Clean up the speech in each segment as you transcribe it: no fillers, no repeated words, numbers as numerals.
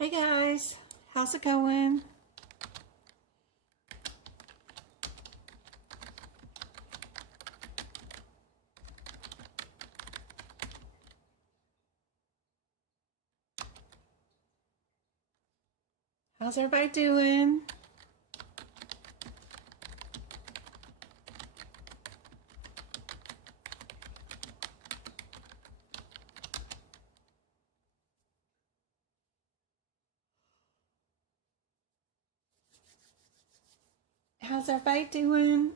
Hey guys, how's it going? How's everybody doing? How's everybody doing?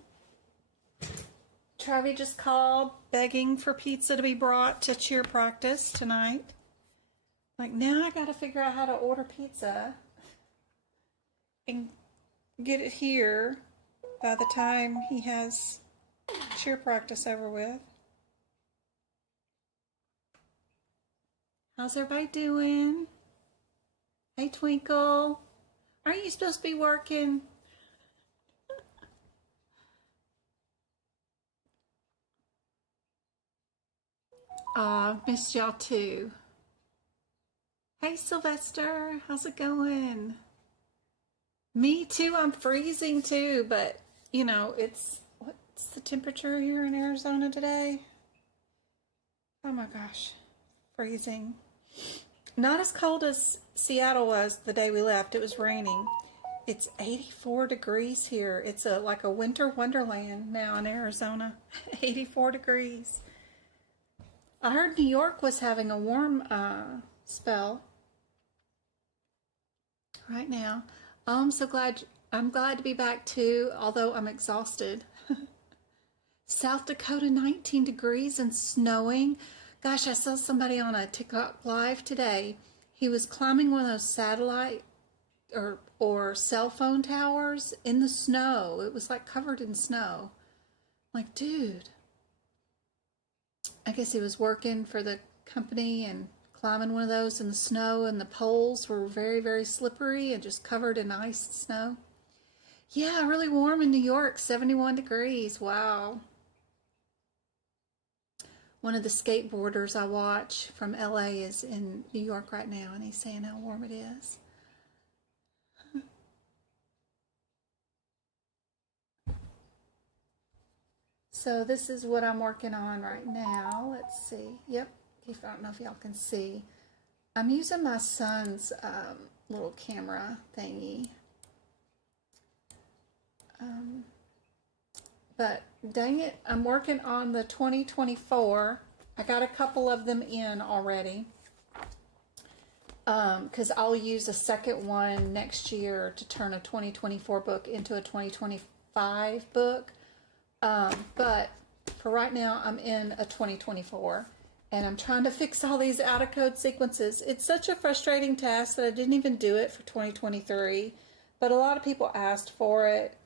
Travi just called begging for pizza to be brought to cheer practice tonight. Like, now I gotta figure out how to order pizza and get it here by the time he has cheer practice over with. How's everybody doing? Hey Twinkle, aren't you supposed to be working? Missed y'all too. Hey Sylvester, how's it going? Me too, I'm freezing too, but you know, what's the temperature here in Arizona today? Oh my gosh, freezing. Not as cold as Seattle was the day we left. It was raining. It's 84 degrees here. It's like a winter wonderland now in Arizona. 84 degrees. I heard New York was having a warm spell right now. I'm so glad. I'm glad to be back too, although I'm exhausted. South Dakota, 19 degrees and snowing. Gosh, I saw somebody on a TikTok live today. He was climbing one of those satellite or cell phone towers in the snow. It was like covered in snow. Like, dude. I guess he was working for the company and climbing one of those in the snow, and the poles were very, very slippery and just covered in ice and snow. Yeah, really warm in New York, 71 degrees. Wow. One of the skateboarders I watch from LA is in New York right now, and he's saying how warm it is. So this is what I'm working on right now. Let's see. Yep. I don't know if y'all can see. I'm using my son's little camera thingy. But dang it, I'm working on the 2024. I got a couple of them in already. Because I'll use a second one next year to turn a 2024 book into a 2025 book. But for right now, I'm in a 2024, and I'm trying to fix all these out-of-code sequences. It's such a frustrating task that I didn't even do it for 2023, but a lot of people asked for it,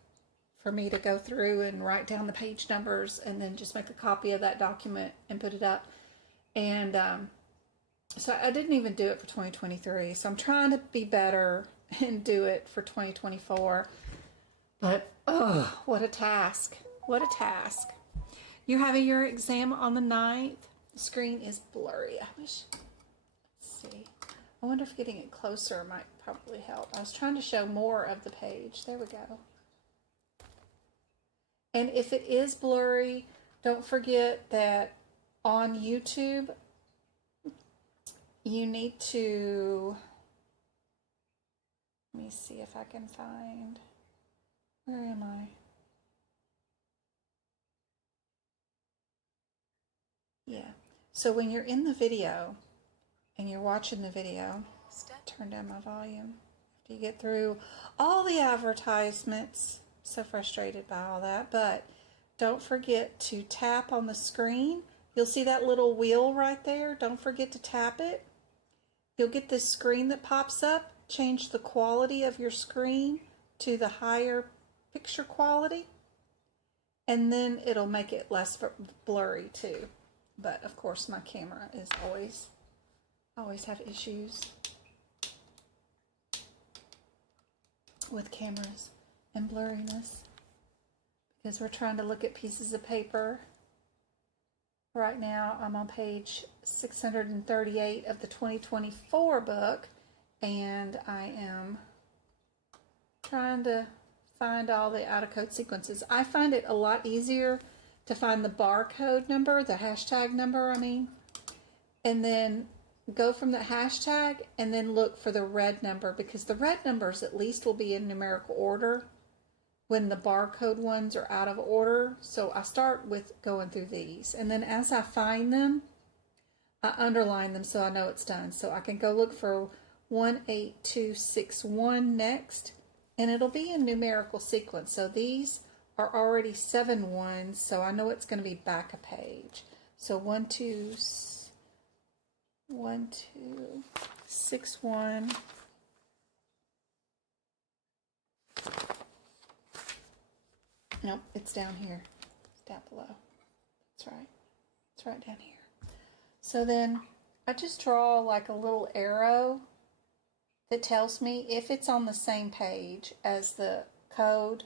for me to go through and write down the page numbers and then just make a copy of that document and put it up. And so I didn't even do it for 2023, so I'm trying to be better and do it for 2024. But, oh, what a task. What a task. You're having your exam on the 9th. The screen is blurry. I wish. Let's see. I wonder if getting it closer might probably help. I was trying to show more of the page. There we go. And if it is blurry, don't forget that on YouTube, you need to, let me see if I can find, where am I? Yeah. So when you're in the video and you're watching the video, turn down my volume. After you get through all the advertisements, so frustrated by all that, but don't forget to tap on the screen. You'll see that little wheel right there. Don't forget to tap it. You'll get this screen that pops up. Change the quality of your screen to the higher picture quality, and then it'll make it less blurry too. But of course my camera is always have issues with cameras and blurriness, because we're trying to look at pieces of paper. Right now I'm on page 638 of the 2024 book, and I am trying to find all the out of code sequences. I find it a lot easier to find the barcode number, the hashtag number, I mean, and then go from the hashtag and then look for the red number, because the red numbers at least will be in numerical order when the barcode ones are out of order. So I start with going through these, and then as I find them, I underline them so I know it's done. So I can go look for 18261 next, and it'll be in numerical sequence. So these are already 7 ones, so I know it's going to be back a page. So 18261. Nope, it's down here. It's down below. That's right. It's right down here. So then I just draw like a little arrow that tells me if it's on the same page as the code.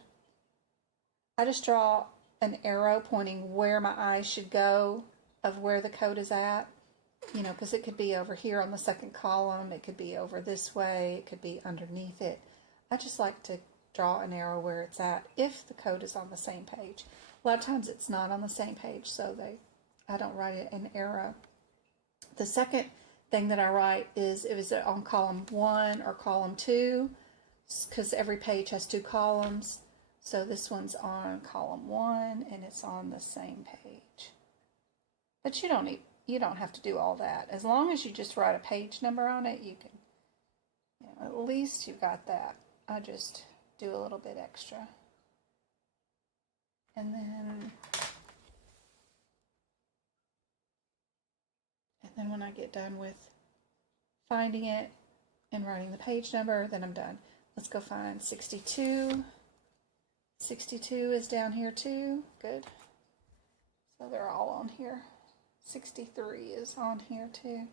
I just draw an arrow pointing where my eyes should go of where the code is at. You know, because it could be over here on the second column. It could be over this way. It could be underneath it. I just like to draw an arrow where it's at if the code is on the same page. A lot of times it's not on the same page, so I don't write it an arrow. The second thing that I write is if it's on column 1 or column 2, because every page has 2 columns. So this one's on column 1 and it's on the same page. But you don't have to do all that. As long as you just write a page number on it, you can, at least you got that. I just do a little bit extra. And then when I get done with finding it and writing the page number, then I'm done. Let's go find 62. 62 is down here too. Good. So they're all on here. 63 is on here too.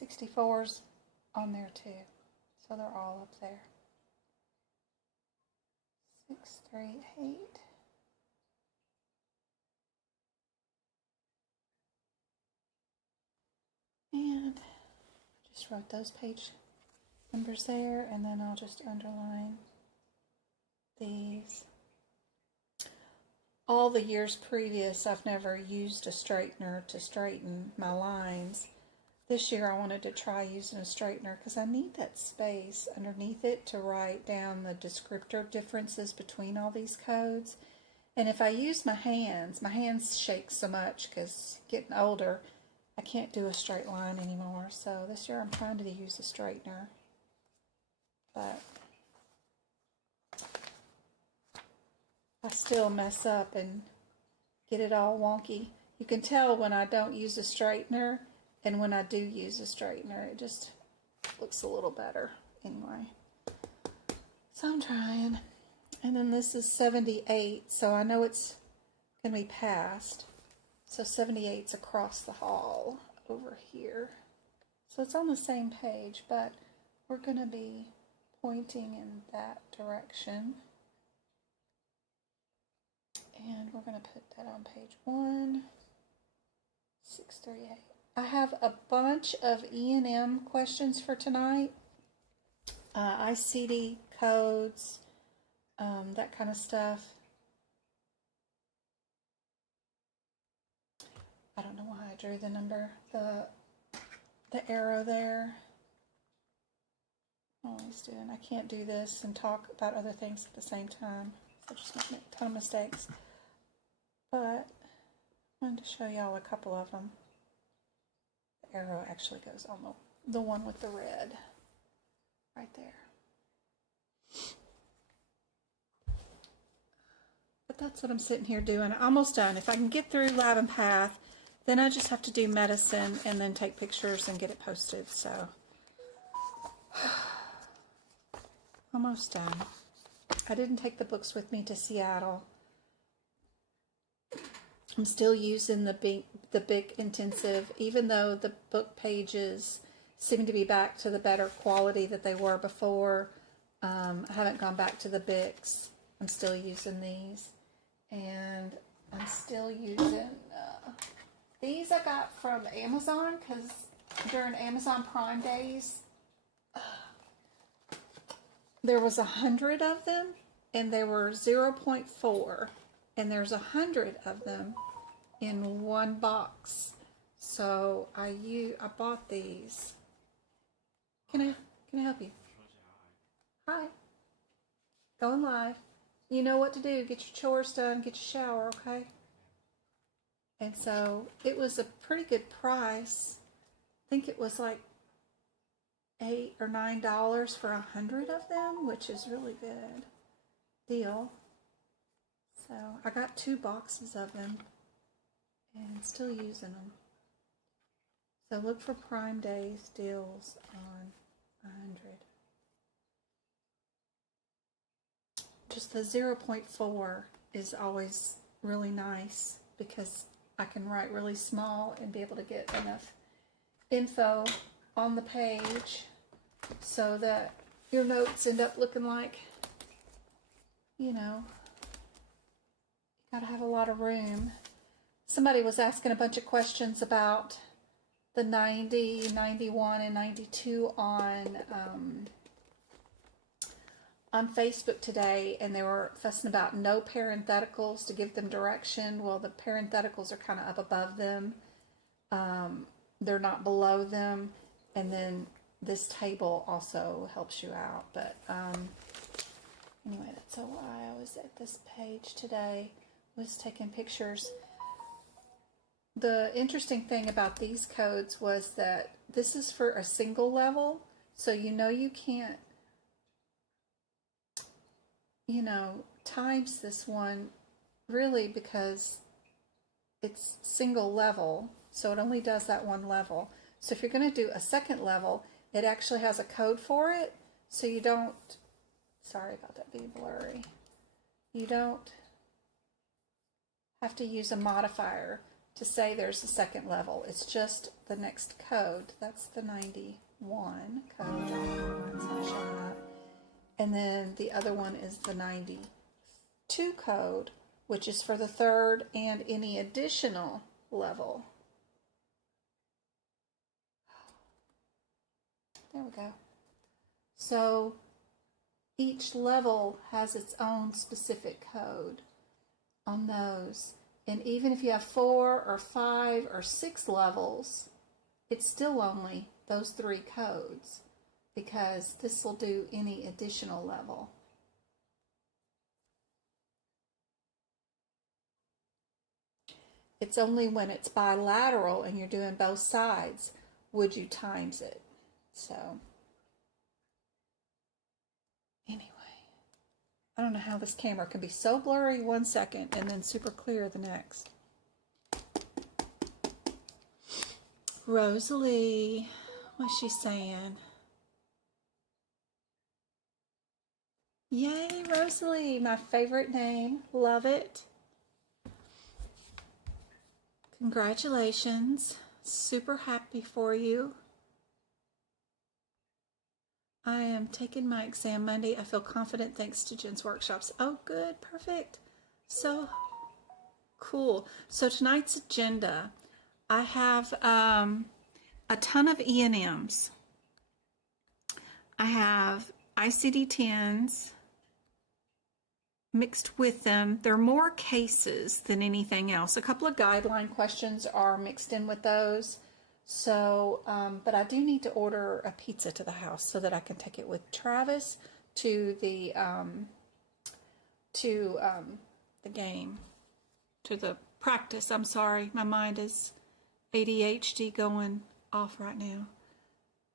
64's on there too. So they're all up there. 6, 3, 8. And just wrote those page numbers there, and then I'll just underline these. All the years previous, I've never used a straightener to straighten my lines. This year I wanted to try using a straightener because I need that space underneath it to write down the descriptor differences between all these codes. And if I use my hands shake so much because getting older, I can't do a straight line anymore. So this year I'm trying to use a straightener. But I still mess up and get it all wonky. You can tell when I don't use a straightener and when I do use a straightener. It just looks a little better anyway. So I'm trying. And then this is 78, so I know it's going to be past. So 78's across the hall over here. So it's on the same page, but we're going to be pointing in that direction. And we're going to put that on page 1, 638. I have a bunch of E&M questions for tonight. ICD codes, that kind of stuff. I don't know why I drew the number, the arrow there. I'm always doing. I can't do this and talk about other things at the same time. So just make a ton of mistakes. But I wanted to show y'all a couple of them. The arrow actually goes on the one with the red right there. But that's what I'm sitting here doing. Almost done. If I can get through Lab and Path, then I just have to do medicine and then take pictures and get it posted. So almost done. I didn't take the books with me to Seattle. I'm still using the big intensive, even though the book pages seem to be back to the better quality that they were before. I haven't gone back to the Bics. I'm still using these. And I'm still using these I got from Amazon because during Amazon Prime days, there was 100 of them, and they were 0.4, and there's 100 of them in one box. So I bought these. Can I help you? Hi. Going live. You know what to do. Get your chores done. Get your shower, okay? And so it was a pretty good price. I think it was like $8 or $9 for 100 of them, which is really good deal. So I got 2 boxes of them and still using them. So look for Prime Days deals on 100. Just the 0.4 is always really nice because I can write really small and be able to get enough info on the page so that your notes end up looking like, you know, you gotta have a lot of room. Somebody was asking a bunch of questions about the 90, 91, and 92 on Facebook today, and they were fussing about no parentheticals to give them direction. Well, the parentheticals are kind of up above them. They're not below them. And then this table also helps you out. But anyway, that's why I was at this page today, was taking pictures. The interesting thing about these codes was that this is for a single level. So you can't, times this one really because it's single level. So it only does that one level. So if you're going to do a second level, it actually has a code for it. So you don't, sorry about that being blurry. You don't have to use a modifier to say there's a second level. It's just the next code. That's the 91 code. It's not showing up. And then the other one is the 92 code, which is for the third and any additional level. There we go. So each level has its own specific code on those. And even if you have 4 or 5 or 6 levels, it's still only those 3 codes, because this will do any additional level. It's only when it's bilateral and you're doing both sides would you times it. So anyway, I don't know how this camera can be so blurry one second and then super clear the next. Rosalie, what's she saying? Yay, Rosalie, my favorite name. Love it. Congratulations. Super happy for you. I am taking my exam Monday. I feel confident thanks to Jen's workshops. Oh, good. Perfect. So cool. So tonight's agenda, I have a ton of E&Ms. I have ICD-10s mixed with them. They're more cases than anything else. A couple of guideline questions are mixed in with those. So, but I do need to order a pizza to the house so that I can take it with Travis to the game, to the practice. I'm sorry, my mind is ADHD going off right now.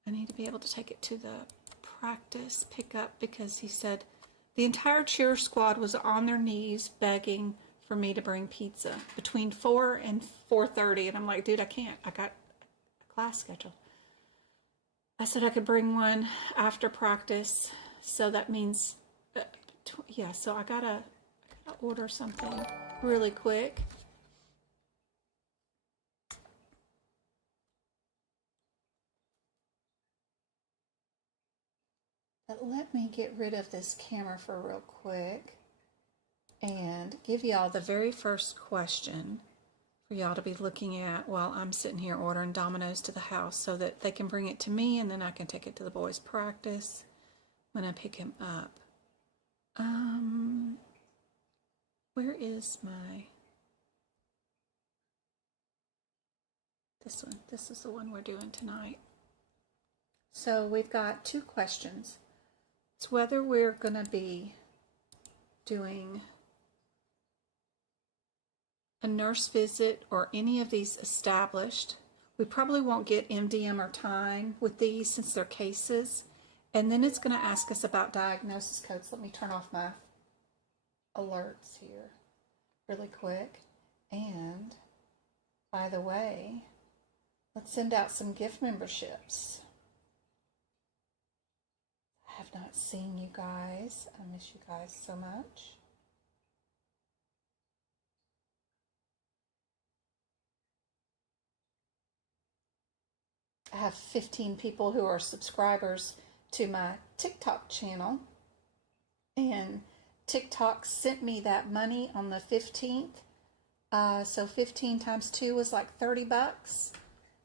I need to be able to take it to the practice pickup because he said the entire cheer squad was on their knees begging for me to bring pizza between 4 and 4:30, and I'm like, dude, I can't. I got a class schedule. I said I could bring one after practice, so that means, yeah. So I gotta order something really quick. But let me get rid of this camera for real quick and give y'all the very first question for y'all to be looking at while I'm sitting here ordering Domino's to the house so that they can bring it to me and then I can take it to the boys' practice when I pick him up. Where is my... This one. This is the one we're doing tonight. So we've got 2 questions. It's whether we're going to be doing a nurse visit or any of these established. We probably won't get MDM or time with these since they're cases. And then it's going to ask us about diagnosis codes. Let me turn off my alerts here really quick. And by the way, let's send out some gift memberships. I have not seen you guys. I miss you guys so much. I have 15 people who are subscribers to my TikTok channel, and TikTok sent me that money on the 15th. So 15 times 2 was like 30 bucks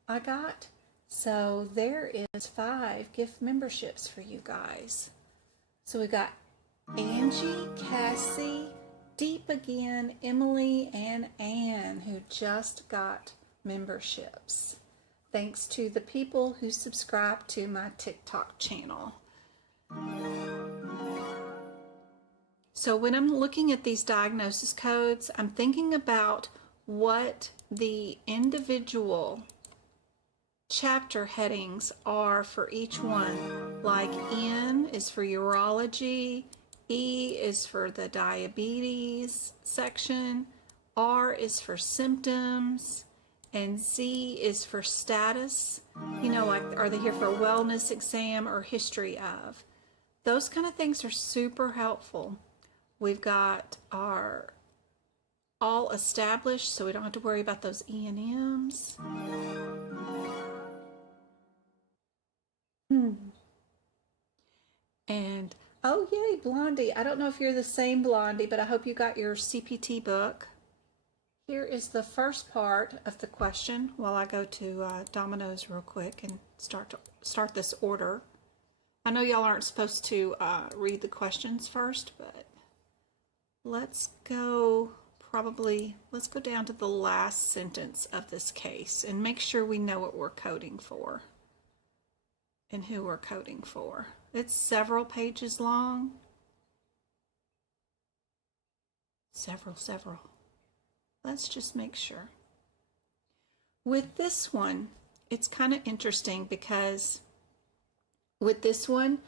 I got. So there is 5 gift memberships for you guys. So we got Angie, Cassie, Deep again, Emily, and Anne, who just got memberships. Thanks to the people who subscribe to my TikTok channel. So when I'm looking at these diagnosis codes, I'm thinking about what the individual chapter headings are for each one. Like N is for urology, E is for the diabetes section, R is for symptoms, and Z is for status. You know, like, are they here for a wellness exam or history of? Those kind of things are super helpful. We've got our all established, so we don't have to worry about those E and M's. And, oh yay, Blondie. I don't know if you're the same Blondie, but I hope you got your CPT book. Here is the first part of the question while I go to Domino's real quick and start this order. I know y'all aren't supposed to read the questions first, but let's go down to the last sentence of this case and make sure we know what we're coding for and who we're coding for. It's several pages long. Several. Let's just make sure. With this one, it's kind of interesting because with this one,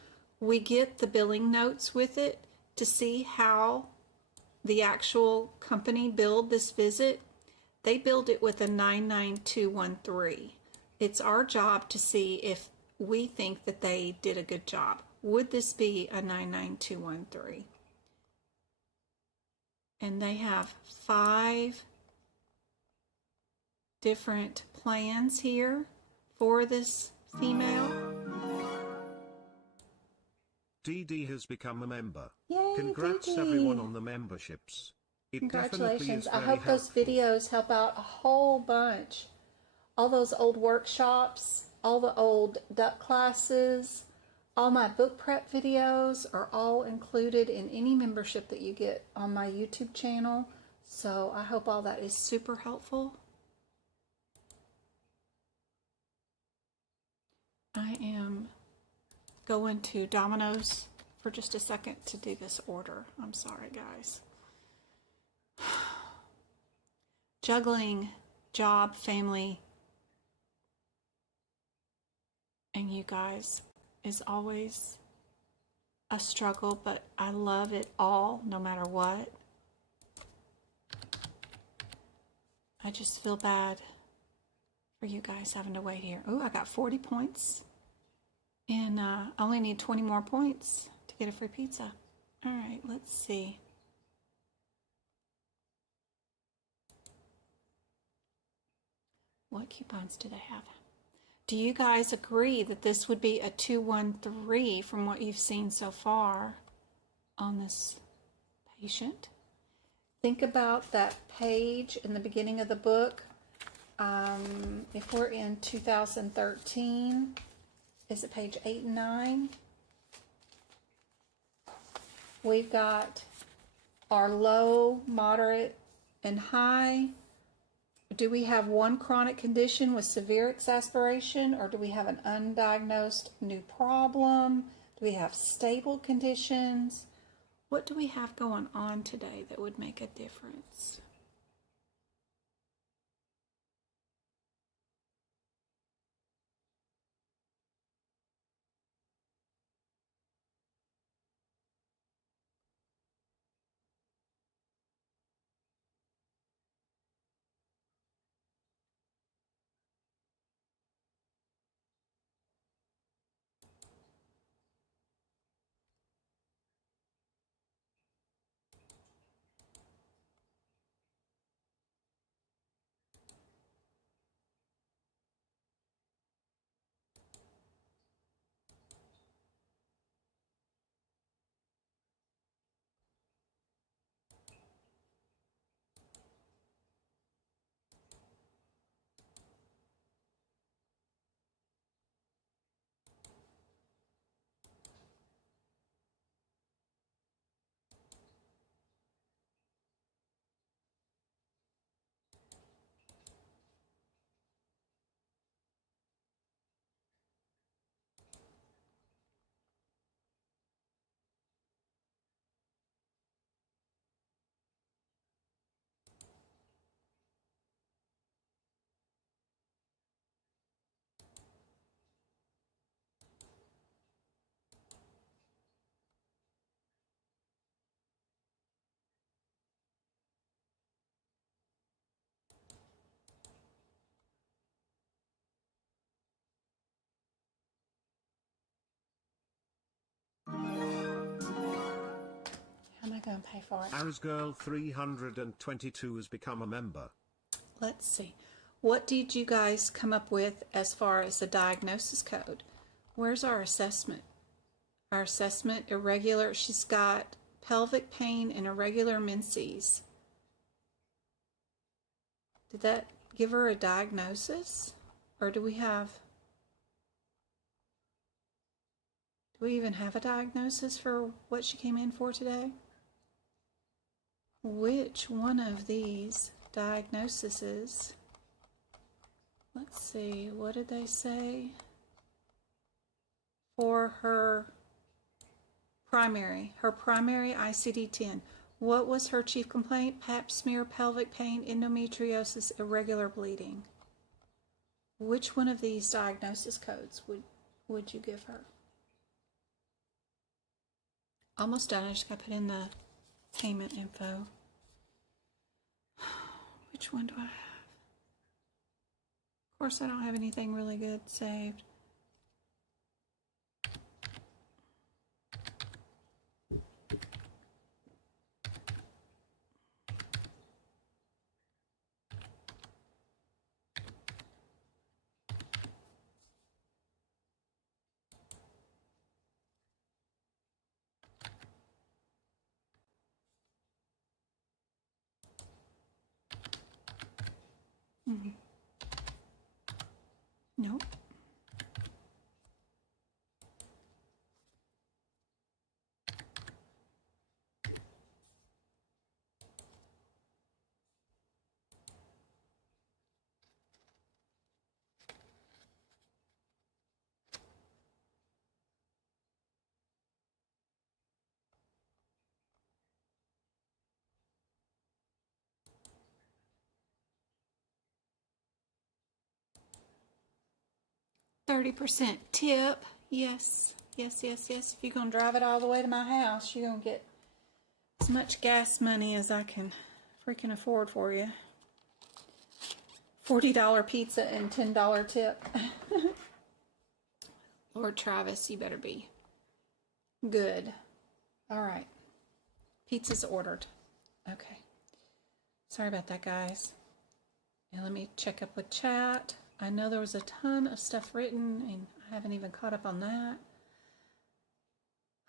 we get the billing notes with it to see how the actual company billed this visit. They billed it with a 99213. It's our job to see if we think that they did a good job. Would this be a 99213? And they have 5 different plans here for this female. DD has become a member. Yay, Congrats DD. Everyone on the memberships. Congratulations. I hope those videos help out a whole bunch. All those old workshops, all the old duck classes, all my book prep videos are all included in any membership that you get on my YouTube channel. So I hope all that is super helpful. I am going to Domino's for just a second to do this order. I'm sorry, guys. Juggling job, family, and you guys is always a struggle, but I love it all no matter what. I just feel bad for you guys having to wait here. Oh, I got 40 points. And I only need 20 more points to get a free pizza. All right, let's see. What coupons do they have? Do you guys agree that this would be a 213 from what you've seen so far on this patient? think about that page in the beginning of the book. If we're in 2013, is it page 8 and 9? We've got our low, moderate, and high. Do we have one chronic condition with severe exasperation, or do we have an undiagnosed new problem? Do we have stable conditions? What do we have going on today that would make a difference? How am I going to pay for it? Arsgirl 322 has become a member. Let's see. What did you guys come up with as far as the diagnosis code? Where's our assessment? Our assessment, irregular. She's got pelvic pain and irregular menses. Did that give her a diagnosis? Or do we even have a diagnosis for what she came in for today? Which one of these diagnoses? Let's see, what did they say? For her primary ICD-10. What was her chief complaint? Pap smear, pelvic pain, endometriosis, irregular bleeding. Which one of these diagnosis codes would you give her? Almost done. I just got to put in the payment info. Which one do I have? Of course, I don't have anything really good saved. Nope. %30 tip. Yes, yes, yes, yes. If you're going to drive it all the way to my house, you're going to get as much gas money as I can freaking afford for you. $40 pizza and $10 tip. Lord Travis, you better be good. All right. Pizza's ordered. Okay. Sorry about that, guys. And let me check up with chat. I know there was a ton of stuff written, and I haven't even caught up on that.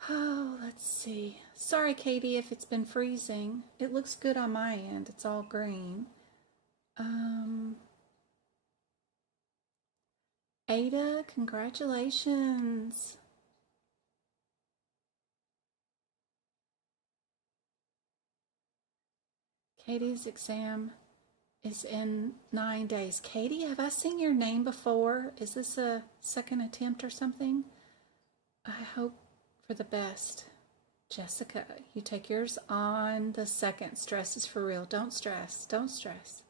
Oh, let's see. Sorry, Katie, if it's been freezing. It looks good on my end. It's all green. Ada, congratulations. Katie's exam is in 9 days. Katie, have I seen your name before? Is this a second attempt or something? I hope for the best. Jessica, you take yours on the second. Stress is for real. Don't stress. Don't stress.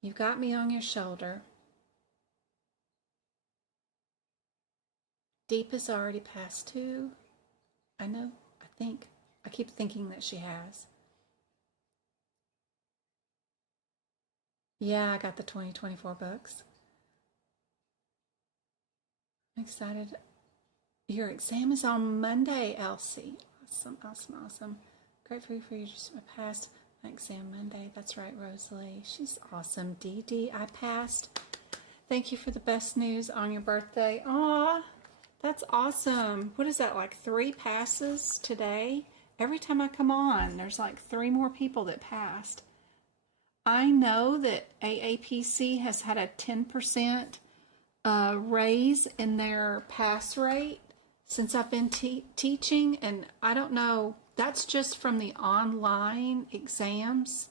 You've got me on your shoulder. Deep has already passed too. I know. I keep thinking that she has. Yeah, I got the 2024 books. I'm excited. Your exam is on Monday, Elsie. Awesome, awesome, awesome. Great for you for your past my exam Monday. That's right, Rosalie. She's awesome. Dee Dee, I passed. Thank you for the best news on your birthday. Aw, that's awesome. What is that, like 3 passes today? Every time I come on, there's like 3 more people that passed. I know that AAPC has had a 10% raise in their pass rate since I've been teaching, and I don't know, that's just from the online exams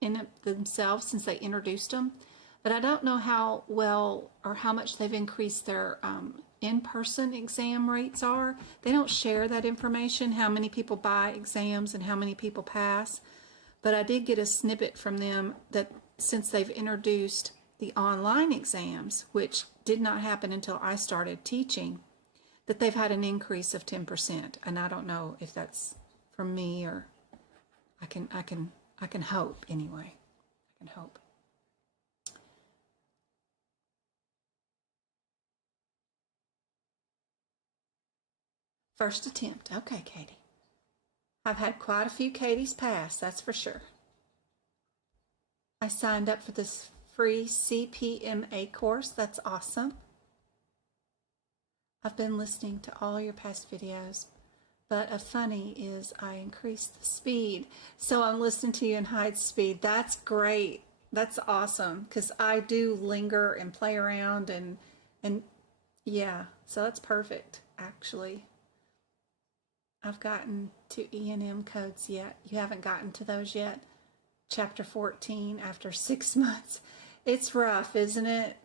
in themselves since they introduced them, but I don't know how well or how much they've increased their in-person exam rates are. They don't share that information, how many people buy exams and how many people pass. But I did get a snippet from them that since they've introduced the online exams, which did not happen until I started teaching, that they've had an increase of 10%. And I don't know if that's from me or I can hope anyway. I can hope. First attempt. Okay, Katie. I've had quite a few Katies pass, that's for sure. I signed up for this free CPMA course. That's awesome. I've been listening to all your past videos, but a funny is I increased the speed. So I'm listening to you in high speed. That's great. That's awesome because I do linger and play around and yeah, so that's perfect actually. I've gotten to E&M codes yet. You haven't gotten to those yet? Chapter 14 after 6 months. It's rough, isn't it?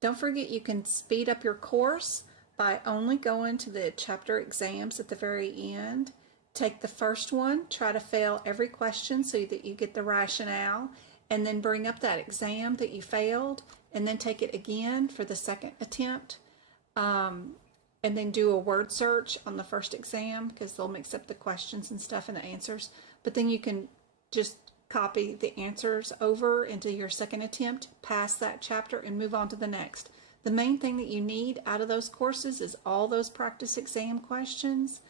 Don't forget you can speed up your course by only going to the chapter exams at the very end. Take the first one, try to fail every question so that you get the rationale, and then bring up that exam that you failed, and then take it again for the second attempt. And then do a word search on the first exam because they'll mix up the questions and stuff and the answers. But then you can just copy the answers over into your second attempt, pass that chapter, and move on to the next. The main thing that you need out of those courses is all those practice exam questions.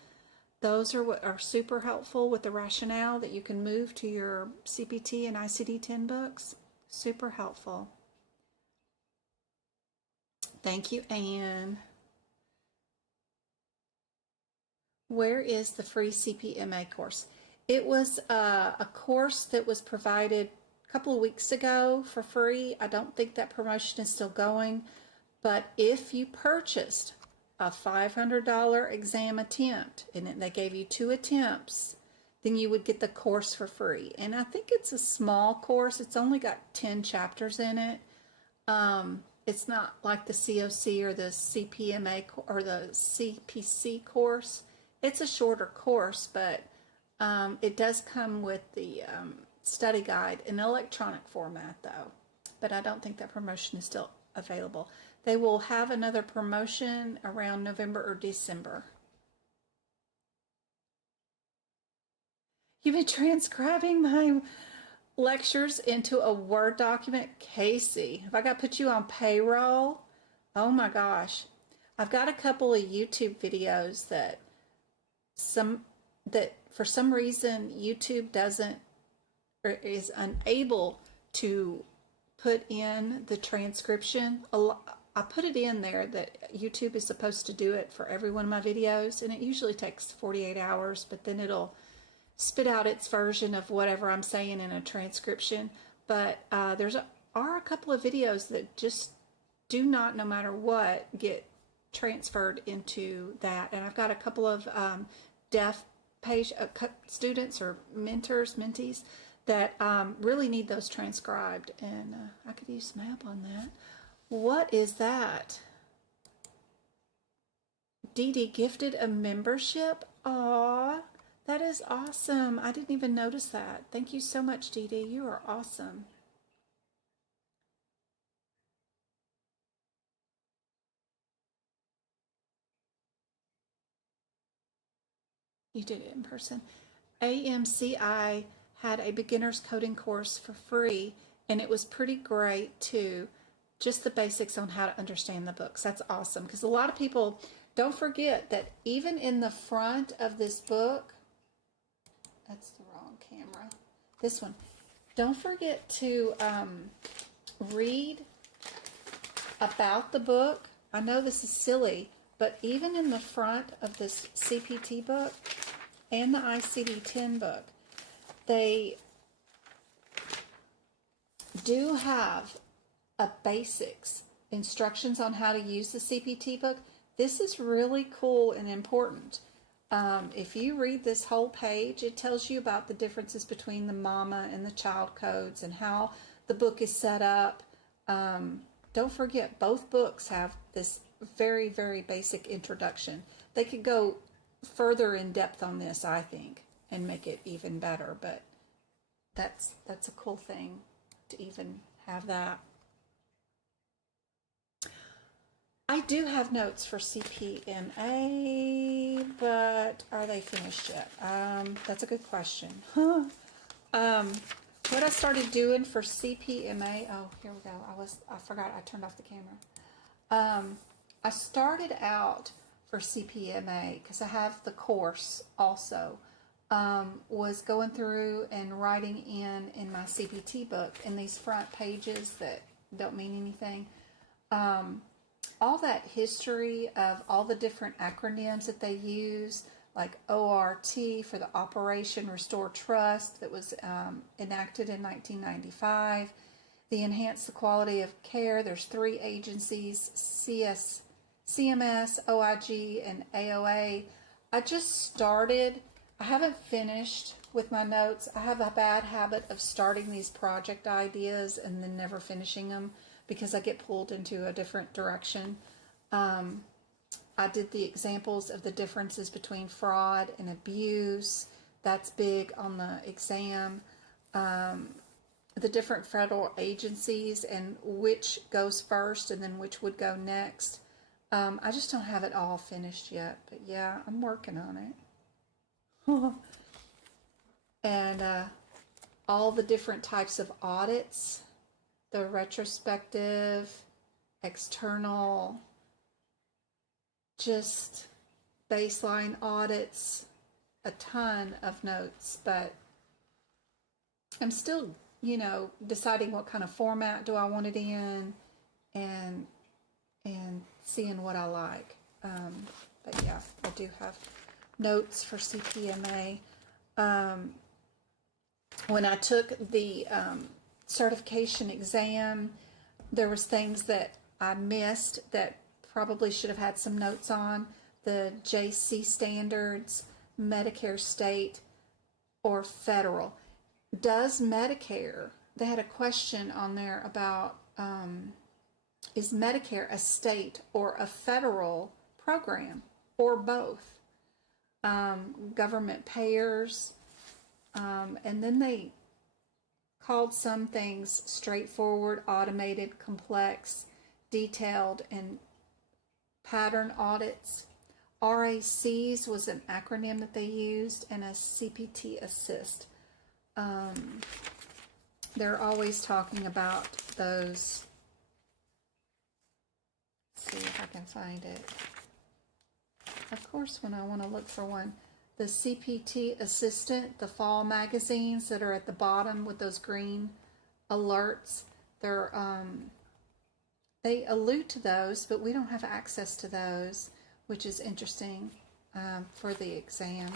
Those are what are super helpful with the rationale that you can move to your CPT and ICD-10 books. Super helpful. Thank you, Anne. Where is the free CPMA course? It was a course that was provided a couple of weeks ago for free. I don't think that promotion is still going, but if you purchased a $500 exam attempt and they gave you 2 attempts, then you would get the course for free. And I think it's a small course. It's only got 10 chapters in it. It's not like the COC or the CPMA or the CPC course. It's a shorter course, but it does come with the study guide in electronic format, though. But I don't think that promotion is still available. They will have another promotion around November or December. You've been transcribing my lectures into a Word document. Casey, have I got to put you on payroll? Oh my gosh. I've got a couple of YouTube videos that for some reason YouTube doesn't or is unable to put in the transcription. I put it in there that YouTube is supposed to do it for every one of my videos, and it usually takes 48 hours, but then it'll spit out its version of whatever I'm saying in a transcription. But are a couple of videos that just do not, no matter what, get transferred into that. And I've got a couple of deaf students or mentees that really need those transcribed, and I could use some help on that. What is that? Dee Dee gifted a membership. Aw, that is awesome. I didn't even notice that. Thank you so much, Dee Dee. You are awesome. You did it in person. AMCI had a beginner's coding course for free, and it was pretty great too. Just the basics on how to understand the books. That's awesome, because a lot of people don't forget that even in the front of this book, that's the wrong camera, this one, don't forget to read about the book. I know this is silly, but even in the front of this CPT book and the ICD-10 book, they do have a basics instructions on how to use the CPT book. This is really cool and important. If you read this whole page, it tells you about the differences between the mama and the child codes and how the book is set up. Don't forget, both books have this very, very basic introduction. They could go further in depth on this, I think, and make it even better, but that's a cool thing to even have that. I do have notes for CPMA, but are they finished yet? That's a good question. What I started doing for CPMA, oh, here we go. I forgot I turned off the camera. I started out for CPMA, because I have the course also, was going through and writing in my CPT book in these front pages that don't mean anything. All that history of all the different acronyms that they use, like ORT for the Operation Restore Trust that was enacted in 1995. The Enhance the Quality of Care. There's 3 agencies, CMS, OIG, and AOA. I just started. I haven't finished with my notes. I have a bad habit of starting these project ideas and then never finishing them, because I get pulled into a different direction. I did the examples of the differences between fraud and abuse. That's big on the exam. The different federal agencies and which goes first and then which would go next. I just don't have it all finished yet, but yeah, I'm working on it. And all the different types of audits, the retrospective, external, just baseline audits, a ton of notes, but I'm still, deciding what kind of format do I want it in, and seeing what I like. But yeah, I do have notes for CPMA. When I took the certification exam, there was things that I missed that probably should have had some notes on. The JC standards, Medicare state or federal. Does Medicare, they had a question on there about, is Medicare a state or a federal program, or both? Government payers, and then they called some things straightforward, automated, complex, detailed, and pattern audits. RACs was an acronym that they used, and a CPT assist. They're always talking about those. Let's see if I can find it. Of course, when I want to look for one, the CPT Assistant, the fall magazines that are at the bottom with those green alerts, they're they allude to those, but we don't have access to those, which is interesting for the exam.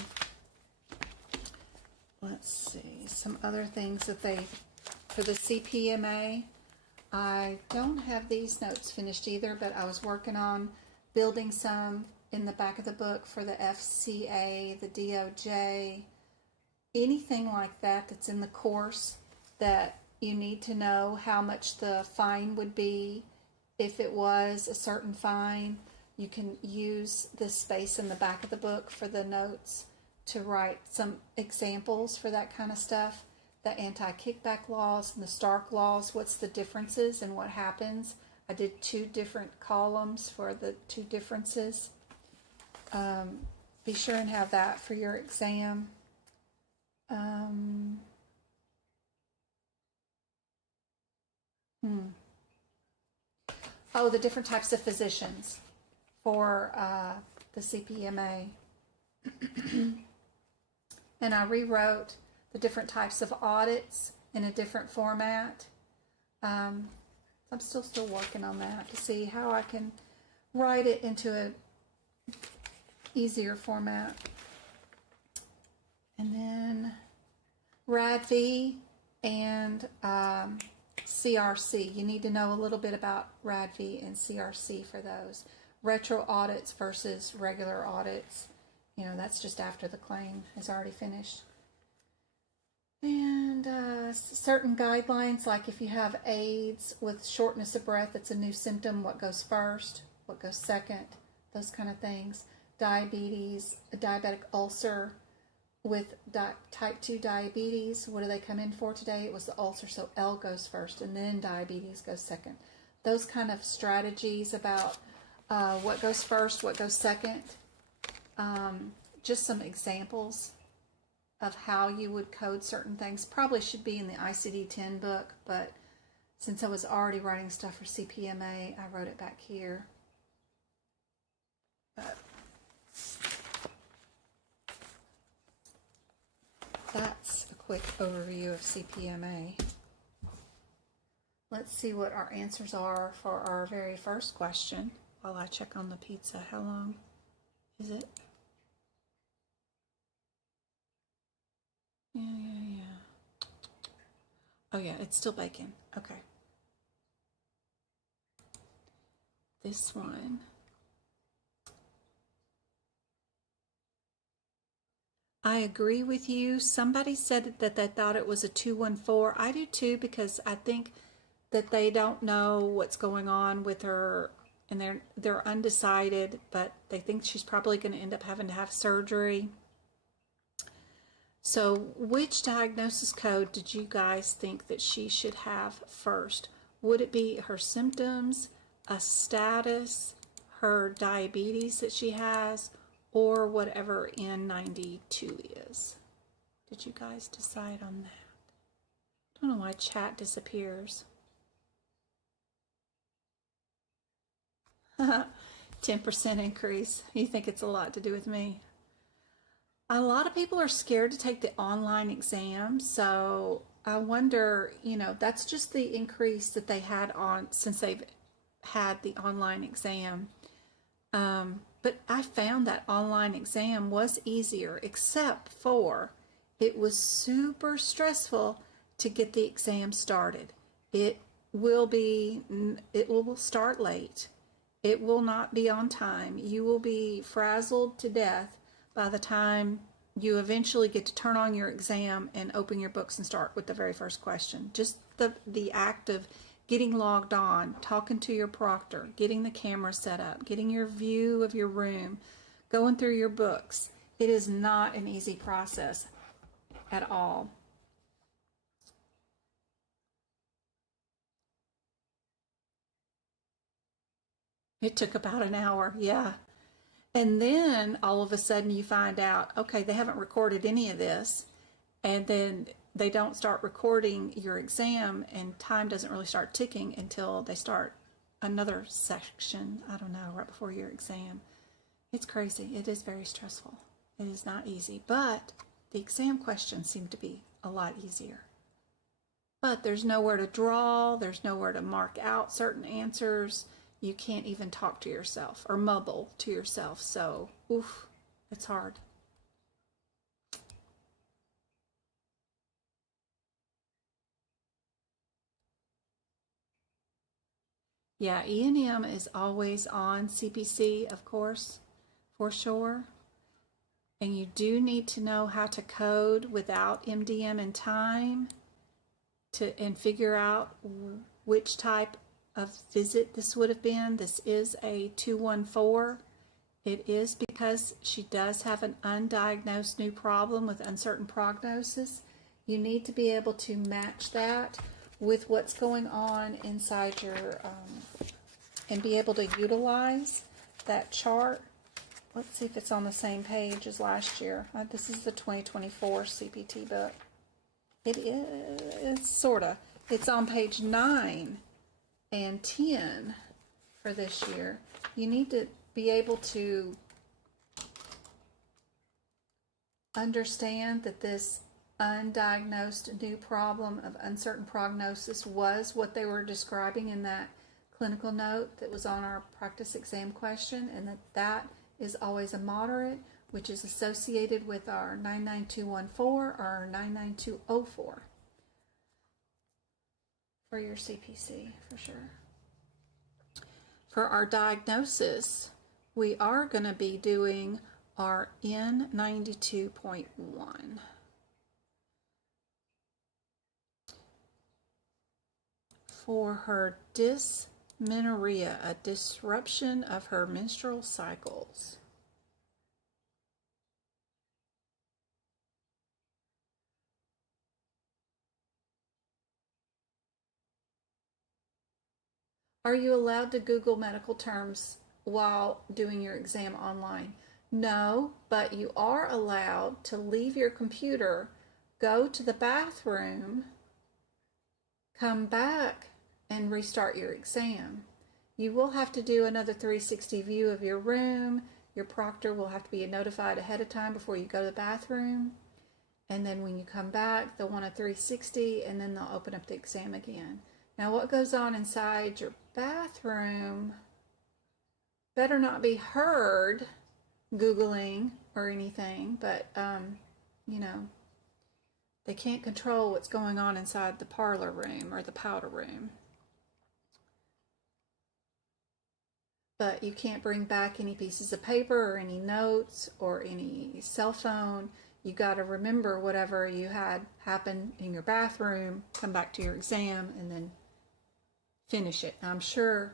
Let's see, some other things that they, for the CPMA, I don't have these notes finished either, but I was working on building some in the back of the book for the FCA, the DOJ, anything like that that's in the course that you need to know how much the fine would be if it was a certain fine. You can use this space in the back of the book for the notes to write some examples for that kind of stuff. The anti-kickback laws and the Stark laws, what's the differences and what happens. I did 2 different columns for the 2 differences. Be sure and have that for your exam. Oh, the different types of physicians for the CPMA. And I rewrote the different types of audits in a different format. I'm still working on that to see how I can write it into a easier format. And then RADV and CRC. You need to know a little bit about RADV and CRC for those. Retro audits versus regular audits. You know, that's just after the claim is already finished. And certain guidelines, like if you have AIDS with shortness of breath, it's a new symptom, what goes first, what goes second, those kind of things. Diabetes, a diabetic ulcer with type 2 diabetes, what do they come in for today? It was the ulcer, so L goes first, and then diabetes goes second. Those kind of strategies about what goes first, what goes second. Just some examples of how you would code certain things. Probably should be in the ICD-10 book, but since I was already writing stuff for CPMA, I wrote it back here. But that's a quick overview of CPMA. Let's see what our answers are for our very first question while I check on the pizza. How long is it? Yeah. Oh yeah, it's still baking. Okay. This one. I agree with you. Somebody said that they thought it was a 214. I do too, because I think that they don't know what's going on with her, and they're undecided, but they think she's probably going to end up having to have surgery. So which diagnosis code did you guys think that she should have first? Would it be her symptoms, a status, her diabetes that she has, or whatever N92 is? Did you guys decide on that? I don't know why chat disappears. 10% increase. You think it's a lot to do with me? A lot of people are scared to take the online exam, so I wonder, you know, that's just the increase that they had on since they've had the online exam. But I found that online exam was easier, except for it was super stressful to get the exam started. It will start late. It will not be on time. You will be frazzled to death by the time you eventually get to turn on your exam and open your books and start with the very first question. Just the act of getting logged on, talking to your proctor, getting the camera set up, getting your view of your room, going through your books. It is not an easy process at all. It took about an hour, yeah. And then all of a sudden you find out, okay, they haven't recorded any of this. And then they don't start recording your exam, and time doesn't really start ticking until they start another section, I don't know, right before your exam. It's crazy. It is very stressful. It is not easy, but the exam questions seem to be a lot easier. But there's nowhere to draw, there's nowhere to mark out certain answers. You can't even talk to yourself or mumble to yourself. So, oof, it's hard. Yeah, E&M is always on CPC, of course, for sure. And you do need to know how to code without MDM and time and figure out which type of visit this would have been. This is a 214. It is because she does have an undiagnosed new problem with uncertain prognosis. You need to be able to match that with what's going on inside your, and be able to utilize that chart. Let's see if it's on the same page as last year. This is the 2024 CPT book. It is, sort of. It's on page 9 and 10 for this year. You need to be able to understand that this undiagnosed new problem of uncertain prognosis was what they were describing in that clinical note that was on our practice exam question, and that is always a moderate, which is associated with our 99214 or our 99204 for your CPC, for sure. For our diagnosis, we are going to be doing our N92.1. For her dysmenorrhea, a disruption of her menstrual cycles. Are you allowed to Google medical terms while doing your exam online? No, but you are allowed to leave your computer, go to the bathroom, come back, and restart your exam. You will have to do another 360 view of your room. Your proctor will have to be notified ahead of time before you go to the bathroom. And then when you come back, they'll want a 360, and then they'll open up the exam again. Now, what goes on inside your bathroom better not be heard Googling or anything, but, you know, they can't control what's going on inside the parlor room or the powder room. But you can't bring back any pieces of paper or any notes or any cell phone. You got to remember whatever you had happen in your bathroom, come back to your exam, and then finish it. I'm sure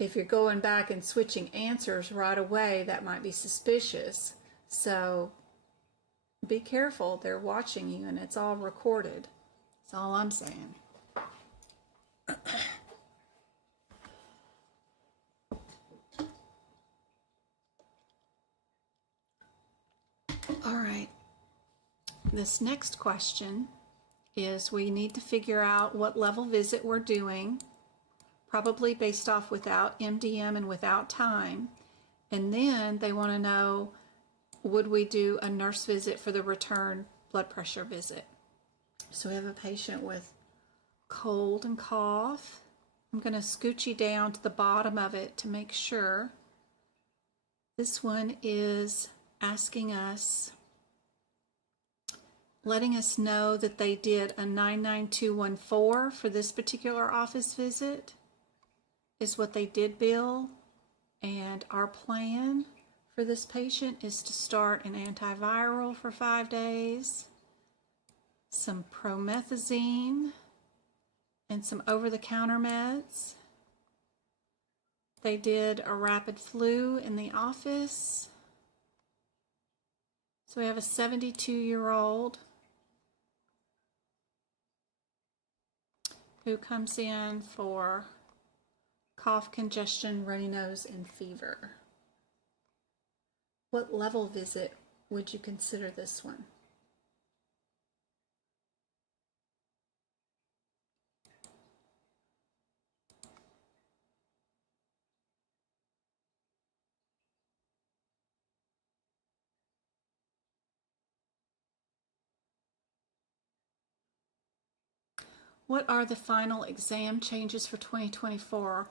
if you're going back and switching answers right away, that might be suspicious. So be careful. They're watching you, and it's all recorded. That's all I'm saying. All right. This next question is we need to figure out what level visit we're doing, probably based off without MDM and without time. And then they want to know, would we do a nurse visit for the return blood pressure visit? So we have a patient with cold and cough. I'm going to scoochie down to the bottom of it to make sure. This one is asking us, letting us know that they did a 99214 for this particular office visit is what they did bill. And our plan for this patient is to start an antiviral for 5 days, some promethazine, and some over-the-counter meds. They did a rapid flu in the office. So we have a 72-year-old who comes in for cough, congestion, runny nose, and fever. What level visit would you consider this one? What are the final exam changes for 2024?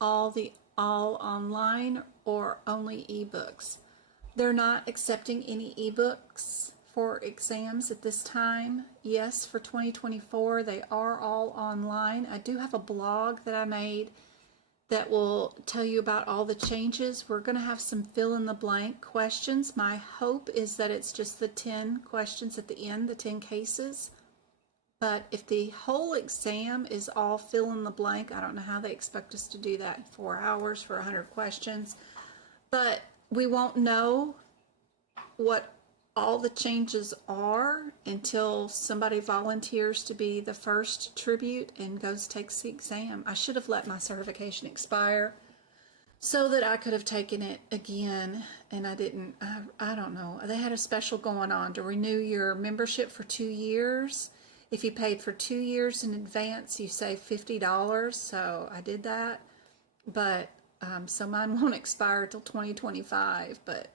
All online or only ebooks? They're not accepting any ebooks for exams at this time. Yes, for 2024, they are all online. I do have a blog that I made that will tell you about all the changes. We're going to have some fill in the blank questions. My hope is that it's just the 10 questions at the end, the 10 cases. But if the whole exam is all fill in the blank, I don't know how they expect us to do that in 4 hours for 100 questions. But we won't know what all the changes are until somebody volunteers to be the first tribute and goes takes the exam. I should have let my certification expire so that I could have taken it again, and I didn't. I don't know. They had a special going on to renew your membership for 2 years. If you paid for 2 years in advance, you save $50. So I did that, but so mine won't expire till 2025. But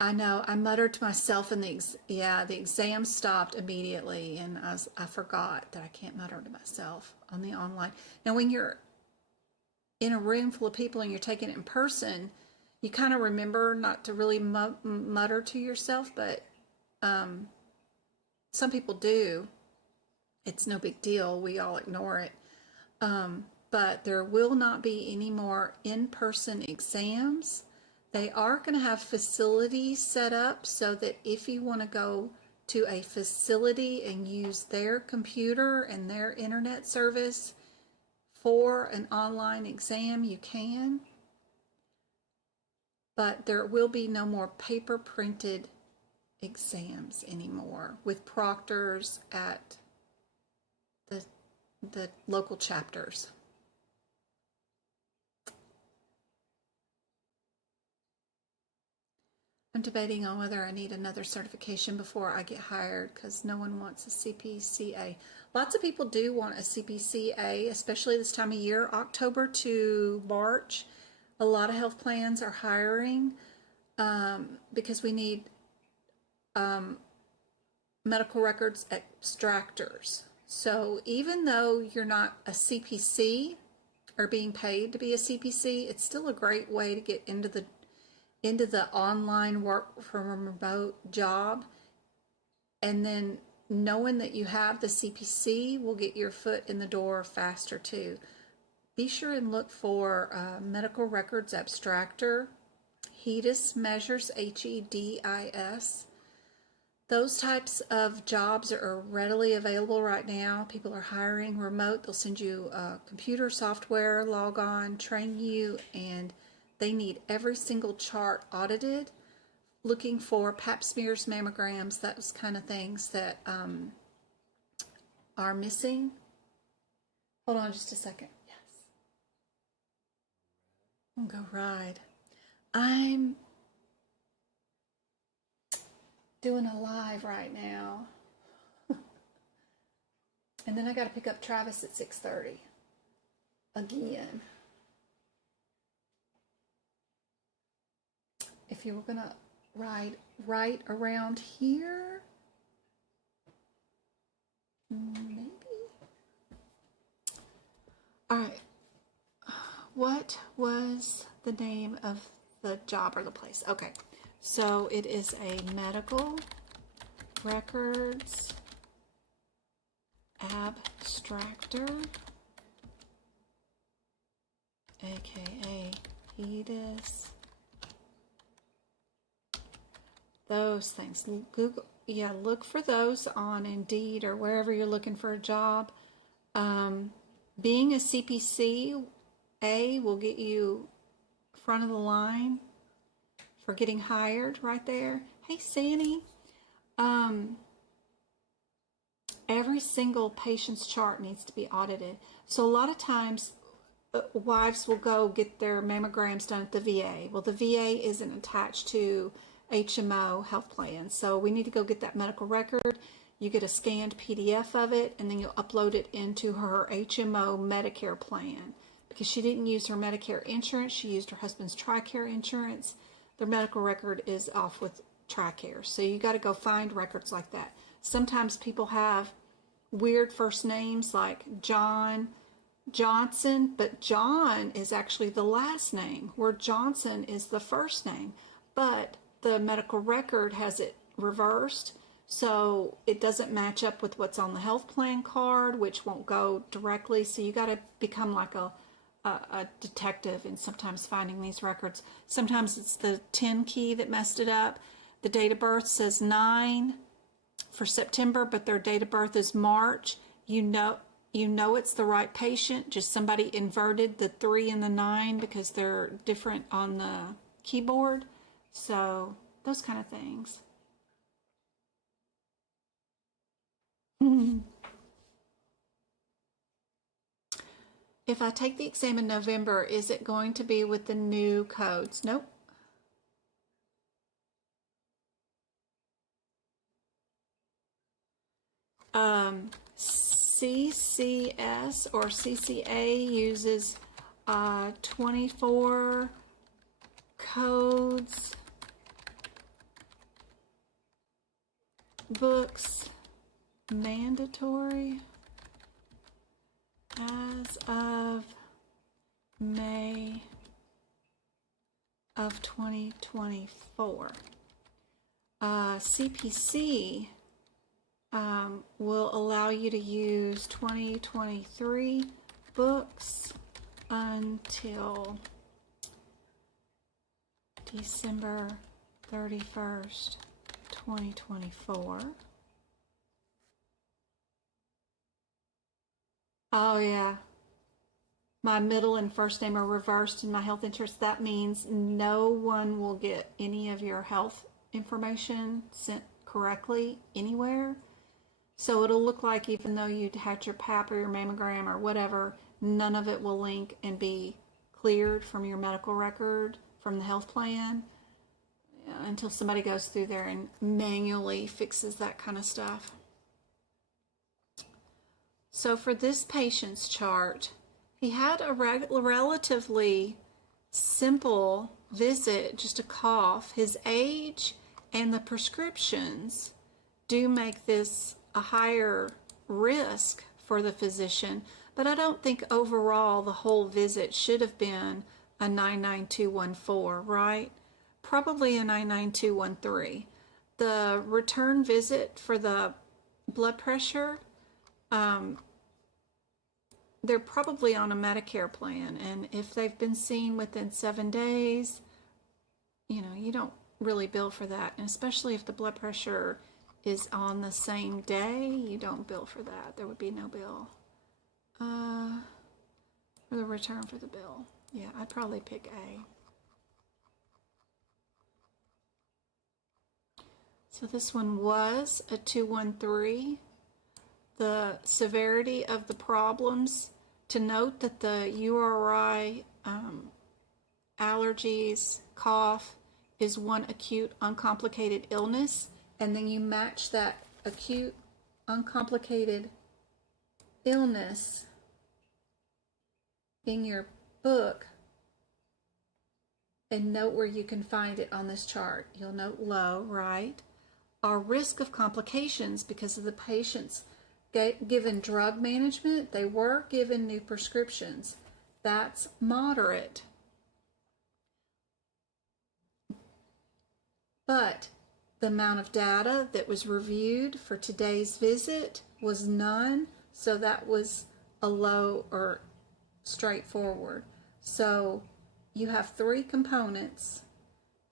I know I muttered to myself, and the exam stopped immediately, and I forgot that I can't mutter to myself on the online. Now, when you're in a room full of people and you're taking it in person, you kind of remember not to really mutter to yourself, but some people do. It's no big deal. We all ignore it. But there will not be any more in-person exams. They are going to have facilities set up so that if you want to go to a facility and use their computer and their internet service for an online exam, you can. But there will be no more paper printed exams anymore with proctors at the local chapters. I'm debating on whether I need another certification before I get hired because no one wants a CPCA. Lots of people do want a CPCA, especially this time of year, October to March. A lot of health plans are hiring because we need medical records extractors. So even though you're not a CPC or being paid to be a CPC, it's still a great way to get into the online work from a remote job. And then knowing that you have the CPC will get your foot in the door faster too. Be sure and look for medical records abstractor. HEDIS measures, HEDIS. Those types of jobs are readily available right now. People are hiring remote. They'll send you computer software, log on, train you, and they need every single chart audited, looking for pap smears, mammograms, those kind of things that are missing. Hold on just a second. Yes. I'll go ride. I'm doing a live right now. And then I got to pick up Travis at 6:30 again. If you were going to ride right around here, maybe. All right. What was the name of the job or the place? Okay. So it is a medical records abstractor, aka HEDIS. Those things. Google, look for those on Indeed or wherever you're looking for a job. Being a CPC, will get you front of the line for getting hired right there. Hey, Sandy. Every single patient's chart needs to be audited. So a lot of times wives will go get their mammograms done at the VA. Well, the VA isn't attached to HMO health plan. So we need to go get that medical record. You get a scanned PDF of it, and then you'll upload it into her HMO Medicare plan. Because she didn't use her Medicare insurance, she used her husband's TRICARE insurance. Their medical record is off with TRICARE. So you got to go find records like that. Sometimes people have weird first names like John, Johnson, but John is actually the last name, where Johnson is the first name. But the medical record has it reversed, so it doesn't match up with what's on the health plan card, which won't go directly. So you got to become like a detective in sometimes finding these records. Sometimes it's the 10 key that messed it up. The date of birth says 9 for September, but their date of birth is March. You know it's the right patient, just somebody inverted the 3 and the 9 because they're different on the keyboard. So those kind of things. If I take the exam in November, is it going to be with the new codes? Nope. CCS or CCA uses 24 codes, books, mandatory as of May of 2024. CPC will allow you to use 2023 books until December 31st, 2024. Oh yeah, my middle and first name are reversed in my health insurance. That means no one will get any of your health information sent correctly anywhere. So it'll look like even though you had your pap or your mammogram or whatever, none of it will link and be cleared from your medical record, from the health plan, until somebody goes through there and manually fixes that kind of stuff. So for this patient's chart, he had a relatively simple visit, just a cough. His age and the prescriptions do make this a higher risk for the physician, but I don't think overall the whole visit should have been a 99214, right? Probably a 99213. The return visit for the blood pressure, they're probably on a Medicare plan, and if they've been seen within 7 days, you don't really bill for that, and especially if the blood pressure is on the same day, you don't bill for that. There would be no bill for the return for the bill. Yeah, I'd probably pick A. So this one was a 213. The severity of the problems, to note that the URI, allergies, cough is one acute uncomplicated illness, and then you match that acute uncomplicated illness in your book and note where you can find it on this chart. You'll note low, right? Our risk of complications, because of the patient's given drug management, they were given new prescriptions. That's moderate. But the amount of data that was reviewed for today's visit was none, so that was a low or straightforward. So you have 3 components.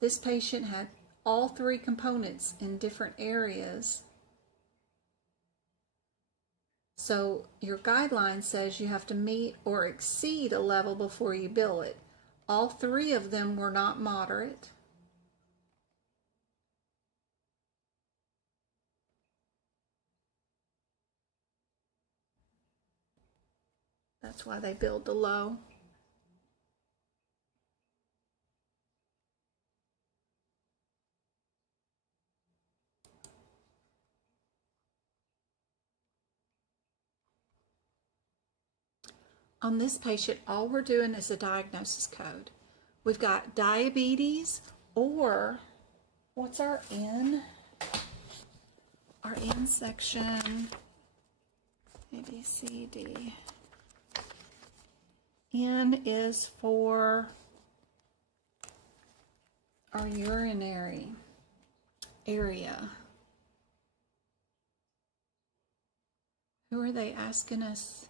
This patient had all 3 components in different areas. So your guideline says you have to meet or exceed a level before you bill it. All 3 of them were not moderate. That's why they billed the low. On this patient, all we're doing is a diagnosis code. We've got diabetes, or what's our N? Our N section A, B, C, D. N is for our urinary area. Who are they asking us?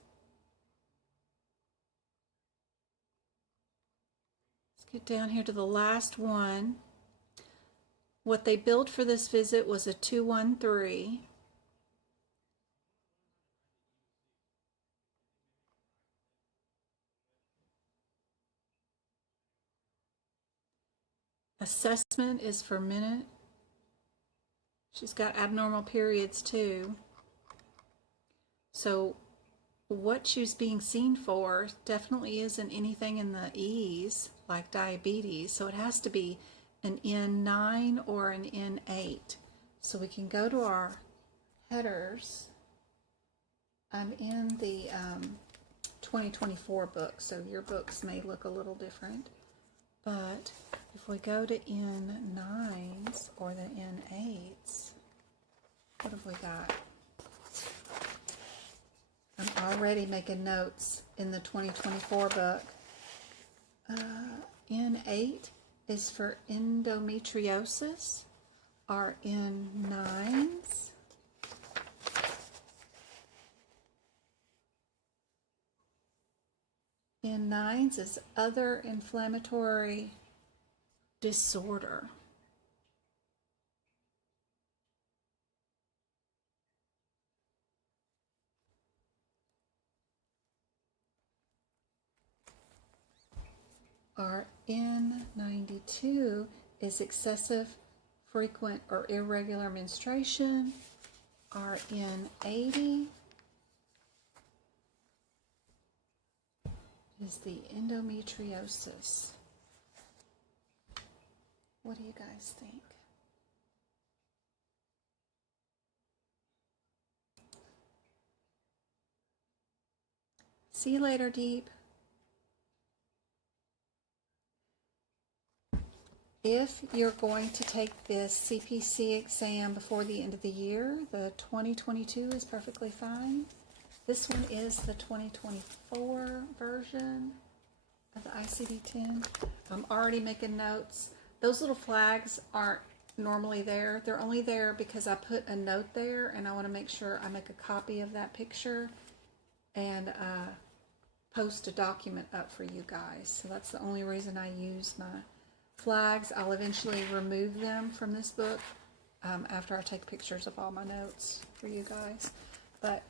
Let's get down here to the last one. What they billed for this visit was a 213. Assessment is for minute. She's got abnormal periods too. So what she's being seen for definitely isn't anything in the E's like diabetes. So it has to be an N9 or an N8. So we can go to our headers. I'm in the 2024 book, so your books may look a little different. But if we go to N9s or the N8s, what have we got? I'm already making notes in the 2024 book. N8 is for endometriosis. Our N9s N9s is other inflammatory disorder. Our N92 is excessive, frequent, or irregular menstruation. Our N80 is the endometriosis. What do you guys think? See you later, Deep. If you're going to take this CPC exam before the end of the year, the 2022 is perfectly fine. This one is the 2024 version of the ICD-10. I'm already making notes. Those little flags aren't normally there. They're only there because I put a note there and I want to make sure I make a copy of that picture and post a document up for you guys. So that's the only reason I use my flags. I'll eventually remove them from this book after I take pictures of all my notes for you guys. But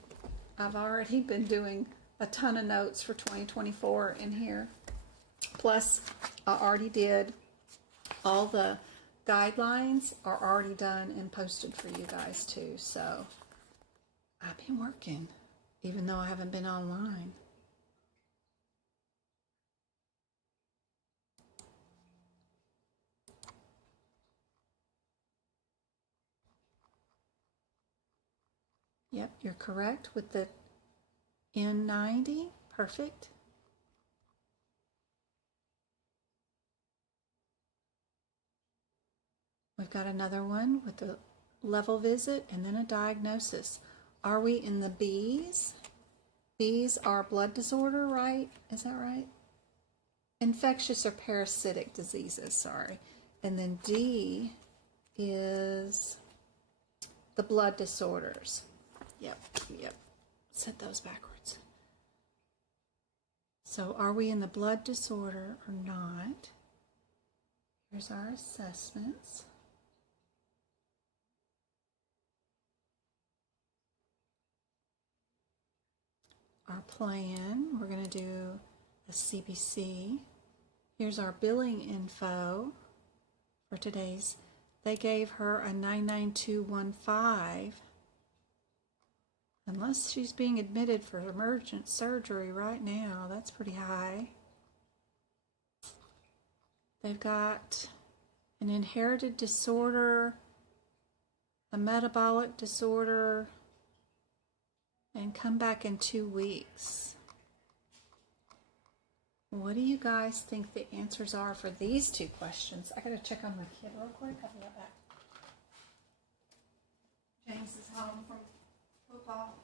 I've already been doing a ton of notes for 2024 in here. Plus, I already did all the guidelines are already done and posted for you guys too. So I've been working, even though I haven't been online. Yep, you're correct with the N90. Perfect. We've got another one with the level visit and then a diagnosis. Are we in the B's? B's are blood disorder, right? Is that right? Infectious or parasitic diseases, sorry. And then D is the blood disorders. Yep. Said those backwards. So are we in the blood disorder or not? Here's our assessments. Our plan, we're going to do a CBC. Here's our billing info for today's. They gave her a 99215. Unless she's being admitted for emergent surgery right now, that's pretty high. They've got an inherited disorder, a metabolic disorder, and come back in 2 weeks. What do you guys think the answers are for these two questions? I gotta check on my kid real quick. I'll be right back. James is home from football.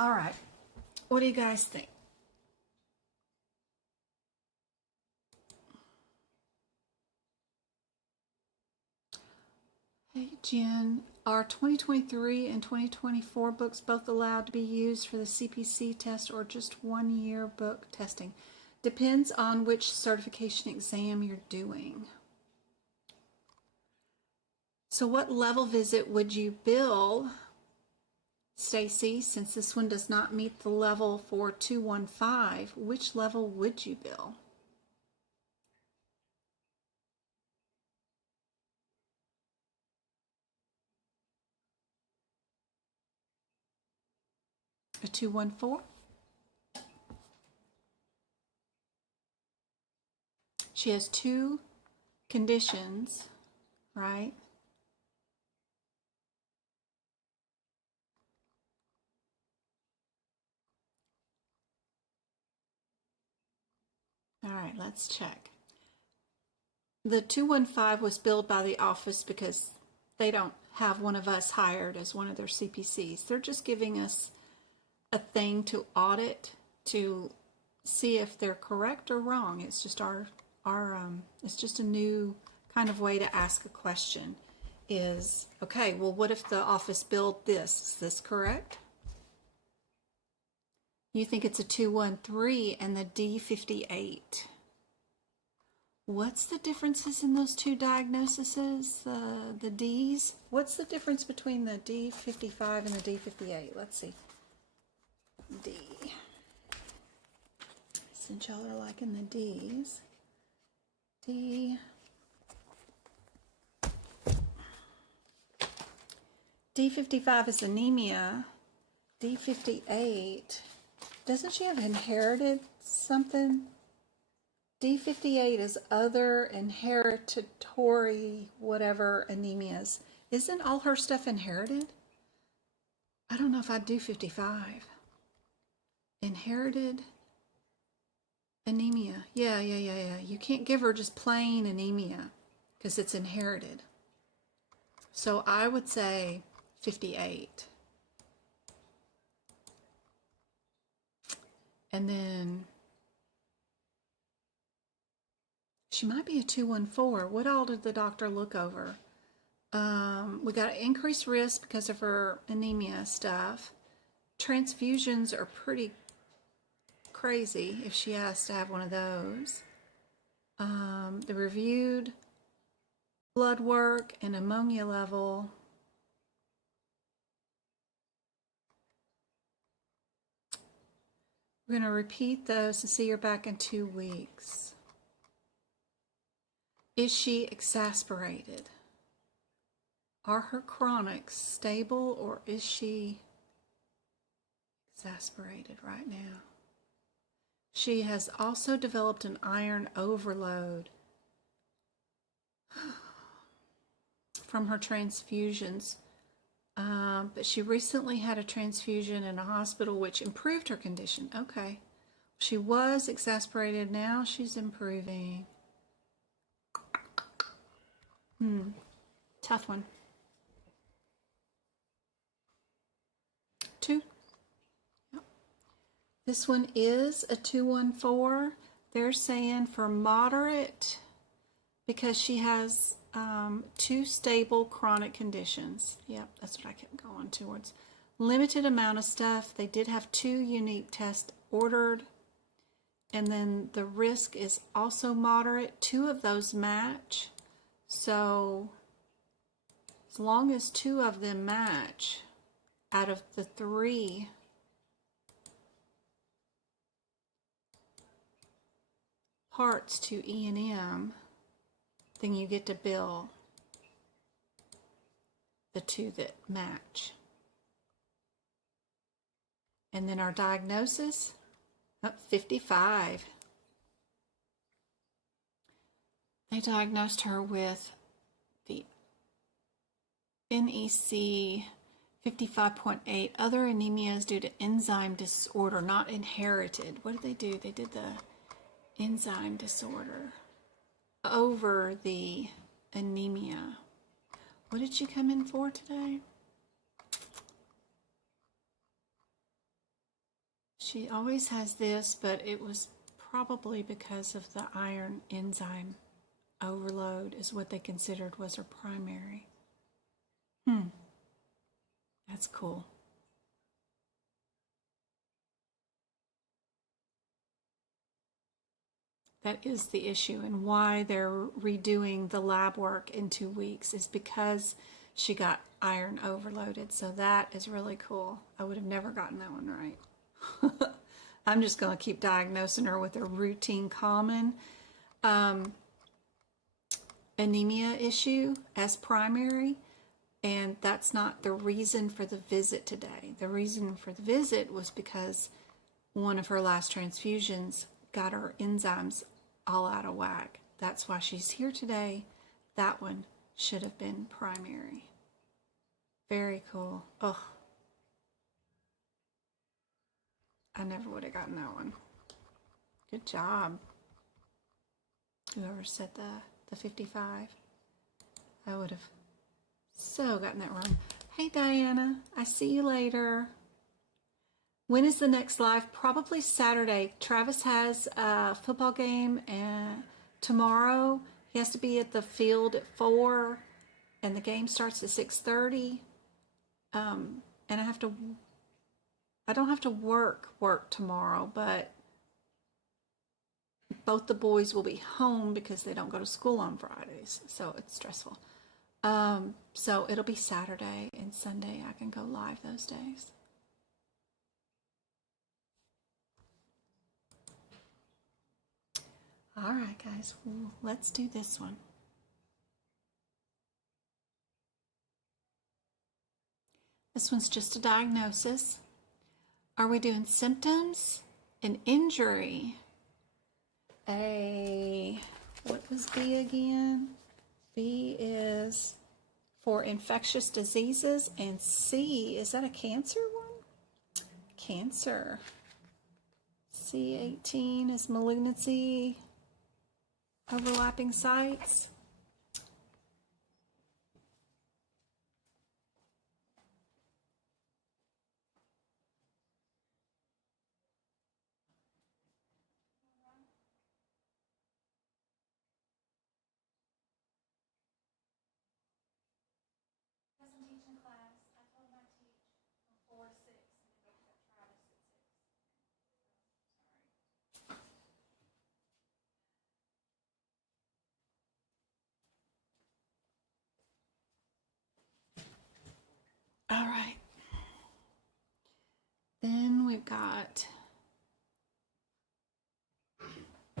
All right. What do you guys think? Hey, Jen, are 2023 and 2024 books both allowed to be used for the CPC test or just 1 year book testing? Depends on which certification exam you're doing. So what level visit would you bill, Stacy, since this one does not meet the level for 215? Which level would you bill? A 214? She has 2 conditions, right? All right, let's check. The 215 was billed by the office because they don't have one of us hired as one of their CPCs. They're just giving us a thing to audit to see if they're correct or wrong. It's just it's just a new kind of way to ask a question. Is okay, well, what if the office billed this? Is this correct? You think it's a 213 and the D58. What's the differences in those 2 diagnoses, the Ds? What's the difference between the D55 and the D58? Let's see. D. Since y'all are liking the Ds. D. D55 is anemia. D58. Doesn't she have inherited something? D58 is other inheritatory whatever anemias. Isn't all her stuff inherited? I don't know if I'd do 55. Inherited anemia. Yeah. You can't give her just plain anemia because it's inherited. So I would say 58. And then she might be a 214. What all did the doctor look over? We got increased risk because of her anemia stuff. Transfusions are pretty crazy if she has to have one of those. The reviewed blood work and ammonia level. We're going to repeat those and see her back in 2 weeks. Is she exasperated? Are her chronics stable or is she exasperated right now? She has also developed an iron overload from her transfusions. But she recently had a transfusion in a hospital which improved her condition. Okay. She was exasperated. Now she's improving. Tough one. 2. Yep. This one is a 214. They're saying for moderate because she has 2 stable chronic conditions. Yep, that's what I kept going towards. Limited amount of stuff. They did have 2 unique tests ordered. And then the risk is also moderate. 2 of those match. So as long as 2 of them match out of the 3 parts to E&M, then you get to bill the 2 that match. And then our diagnosis, 55. They diagnosed her with the NEC 55.8, other anemias due to enzyme disorder, not inherited. What did they do? They did the enzyme disorder over the anemia. What did she come in for today? She always has this, but it was probably because of the iron enzyme overload is what they considered was her primary. That's cool. That is the issue, and why they're redoing the lab work in 2 weeks is because she got iron overloaded. So that is really cool. I would have never gotten that one right. I'm just going to keep diagnosing her with a routine common anemia issue as primary, and that's not the reason for the visit today. The reason for the visit was because one of her last transfusions got her enzymes all out of whack. That's why she's here today. That one should have been primary. Very cool. Ugh. I never would have gotten that one. Good job. Whoever said the 55. I would have so gotten that wrong. Hey Diana, I see you later. When is the next live? Probably Saturday. Travis has a football game and tomorrow. He has to be at the field at 4 and the game starts at 6:30. And I don't have to work tomorrow, but both the boys will be home because they don't go to school on Fridays, so it's stressful. So it'll be Saturday and Sunday. I can go live those days. All right, guys, well, let's do this one. This one's just a diagnosis. Are we doing symptoms? An injury? What was B again? B is for infectious diseases, and C, is that a cancer one? Cancer. C18 is malignancy, overlapping sites. All right. Then we've got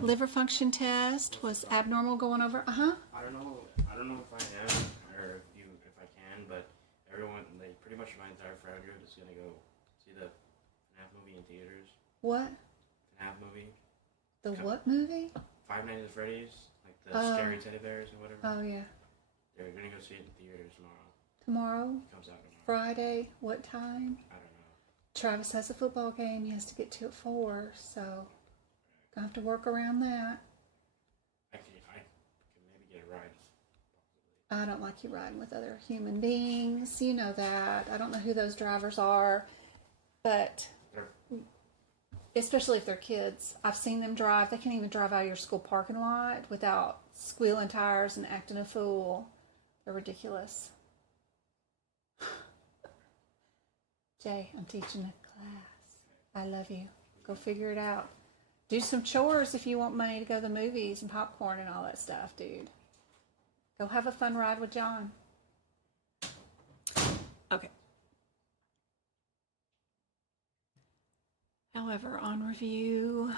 liver function test was abnormal going over. I don't know if I am or if I can, but everyone, like pretty much my entire friend group is gonna go see the FNAF movie in theaters. What? FNAF movie. The what movie? Five Nights at Freddy's, like the scary teddy bears and whatever. Oh yeah. They're gonna go see it in theaters tomorrow. Tomorrow? It comes out tomorrow. Friday? What time? I don't know. Travis has a football game he has to get to at 4, so gonna have to work around that. I can maybe get a ride. I don't like you riding with other human beings. You know that. I don't know who those drivers are, but especially if they're kids. I've seen them drive. They can't even drive out of your school parking lot without squealing tires and acting a fool. They're ridiculous. Jay, I'm teaching a class. I love you. Go figure it out. Do some chores if you want money to go to the movies and popcorn and all that stuff, dude. Go have a fun ride with John. Okay. However, on review,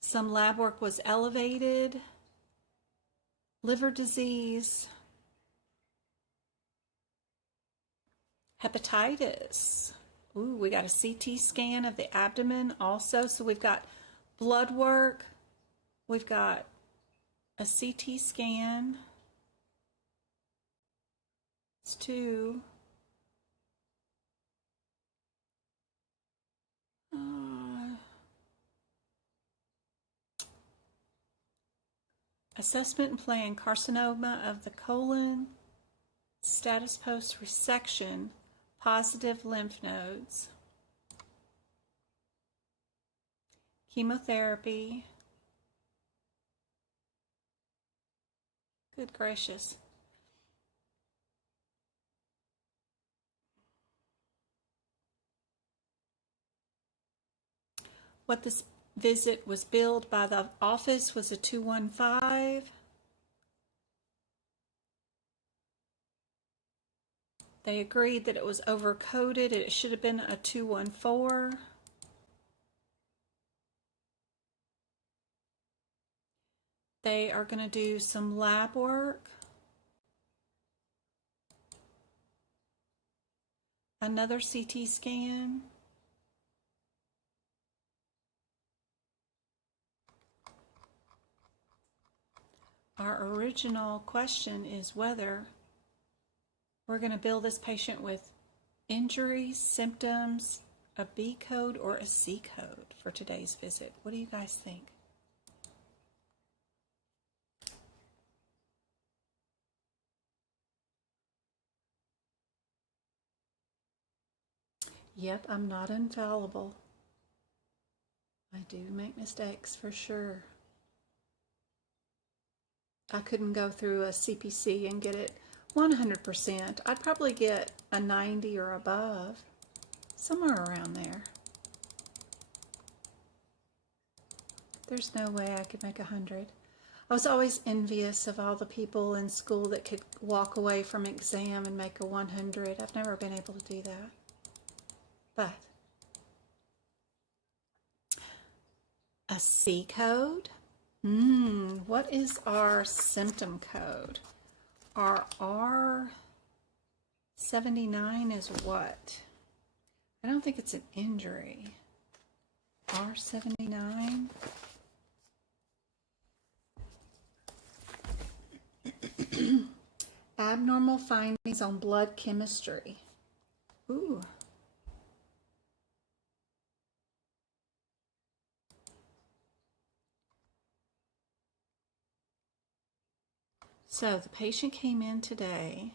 some lab work was elevated. Liver disease. Hepatitis. Ooh, we got a CT scan of the abdomen also. So we've got blood work. We've got a CT scan. It's 2. Assessment and plan carcinoma of the colon. Status post resection. Positive lymph nodes. chemotherapy. Good gracious. What this visit was billed by the office was a 215. They agreed that it was overcoded. It should have been a 214. They are going to do some lab work. Another CT scan. Our original question is whether we're going to bill this patient with injuries, symptoms, a B code, or a C code for today's visit. What do you guys think? Yep, I'm not infallible. I do make mistakes for sure. I couldn't go through a CPC and get it 100%. I'd probably get a 90 or above, somewhere around there. There's no way I could make 100. I was always envious of all the people in school that could walk away from exam and make a 100. I've never been able to do that. But a C code? What is our symptom code? Our R79 is what? I don't think it's an injury. R79? Abnormal findings on blood chemistry. Ooh. So the patient came in today.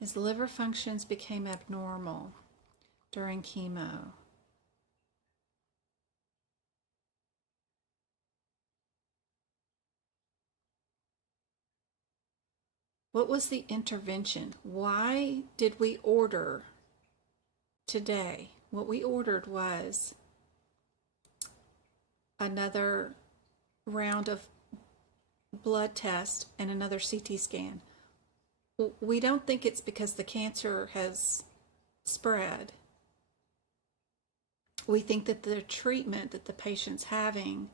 His liver functions became abnormal during chemo. What was the intervention? Why did we order today? What we ordered was another round of blood test and another CT scan. We don't think it's because the cancer has spread. We think that the treatment that the patient's having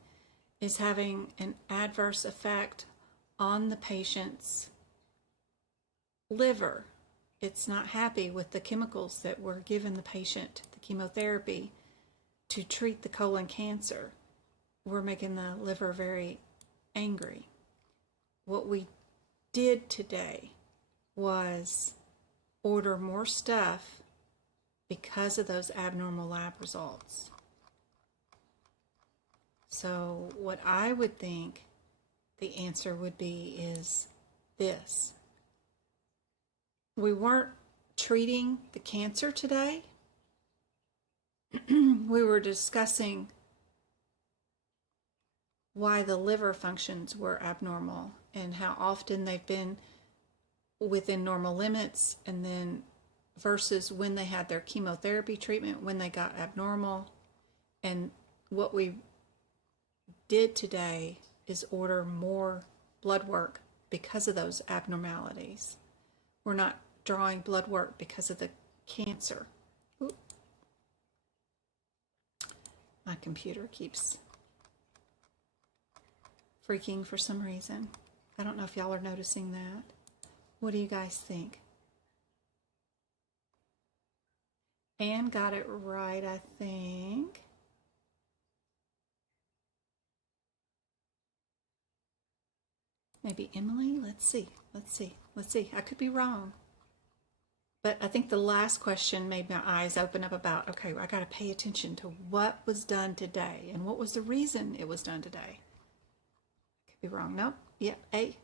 is having an adverse effect on the patient's liver. It's not happy with the chemicals that were given the patient, the chemotherapy, to treat the colon cancer. We're making the liver very angry. What we did today was order more stuff because of those abnormal lab results. So what I would think the answer would be is this. We weren't treating the cancer today. We were discussing why the liver functions were abnormal and how often they've been within normal limits, and then versus when they had their chemotherapy treatment, when they got abnormal. And what we did today is order more blood work because of those abnormalities. We're not drawing blood work because of the cancer. Oop. My computer keeps freaking for some reason. I don't know if y'all are noticing that. What do you guys think? Anne got it right, I think. Maybe Emily? Let's see. I could be wrong. But I think the last question made my eyes open up about, okay, I got to pay attention to what was done today and what was the reason it was done today. Could be wrong. Nope. Yep. A.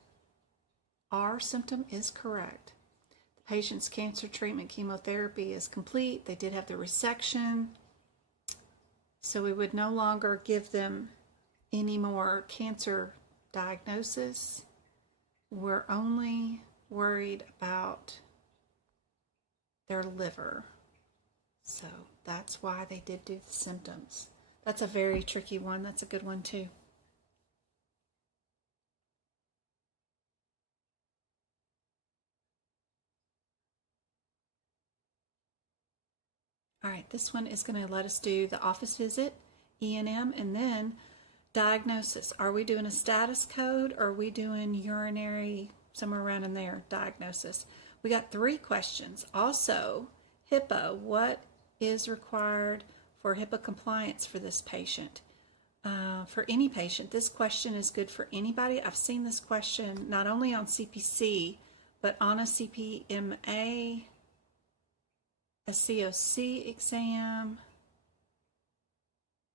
our symptom is correct. The patient's cancer treatment chemotherapy is complete. They did have the resection. So we would no longer give them any more cancer diagnosis. We're only worried about their liver. So that's why they did do the symptoms. That's a very tricky one. That's a good one too. All right, this one is going to let us do the office visit, E&M, and then diagnosis. Are we doing a status code or are we doing urinary, somewhere around in there, diagnosis? We got 3 questions. Also, HIPAA, what is required for HIPAA compliance for this patient? For any patient, this question is good for anybody. I've seen this question not only on CPC, but on a CPMA, a COC exam,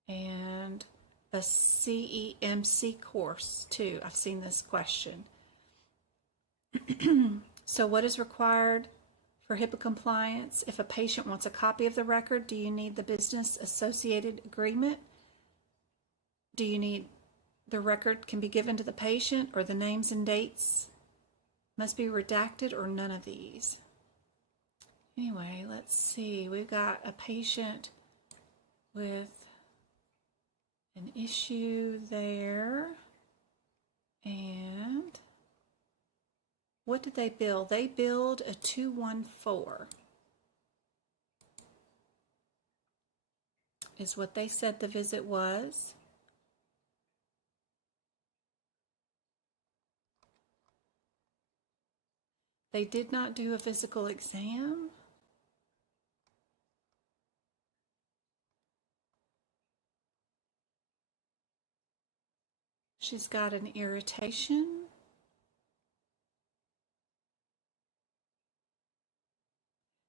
and a CEMC course too. I've seen this question. So what is required for HIPAA compliance? If a patient wants a copy of the record, do you need the business associated agreement? Do you need the record can be given to the patient, or the names and dates must be redacted, or none of these? Anyway, let's see. We've got a patient with an issue there. And what did they bill? They billed a 214 is what they said the visit was. They did not do a physical exam. She's got an irritation.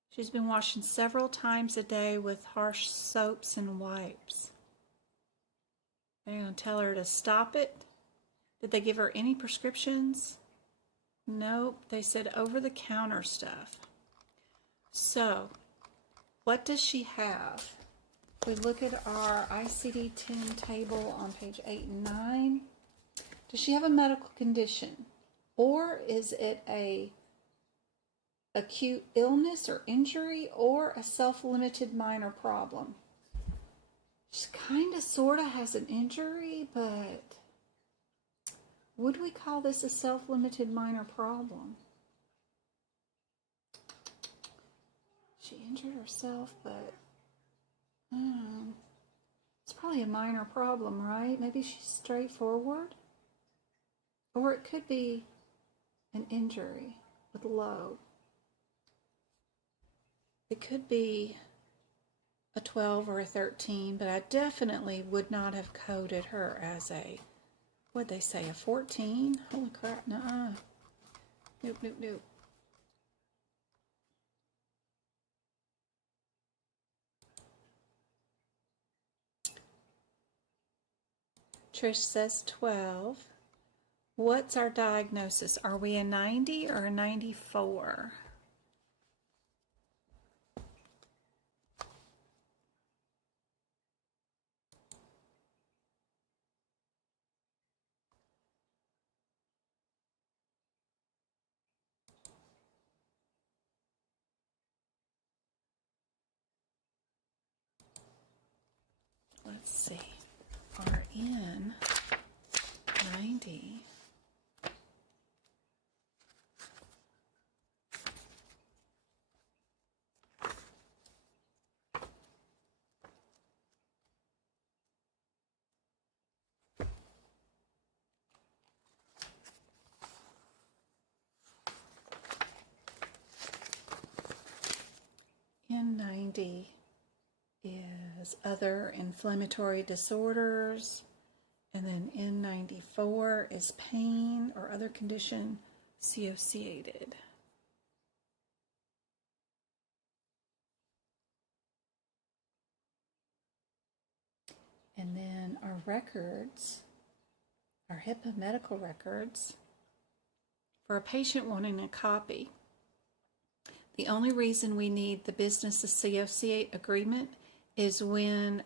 She's been washing several times a day with harsh soaps and wipes. They're going to tell her to stop it. Did they give her any prescriptions? Nope. They said over-the-counter stuff. So, what does she have? We look at our ICD-10 table on page 8 and 9. Does she have a medical condition? Or is it a acute illness or injury, or a self-limited minor problem? She kind of sort of has an injury, but would we call this a self-limited minor problem? She injured herself, but it's probably a minor problem, right? Maybe she's straightforward. Or it could be an injury with load. It could be a 12 or a 13, but I definitely would not have coded her as a, what'd they say, a 14? Holy crap, nuh-uh. Nope, nope, nope. Trish says 12. What's our diagnosis? Are we a 90 or a 94? Let's see. RN 90. N90 is other inflammatory disorders, and then N94 is pain or other condition associated. And then our records, our HIPAA medical records, For a patient wanting a copy, the only reason we need the business associate agreement is when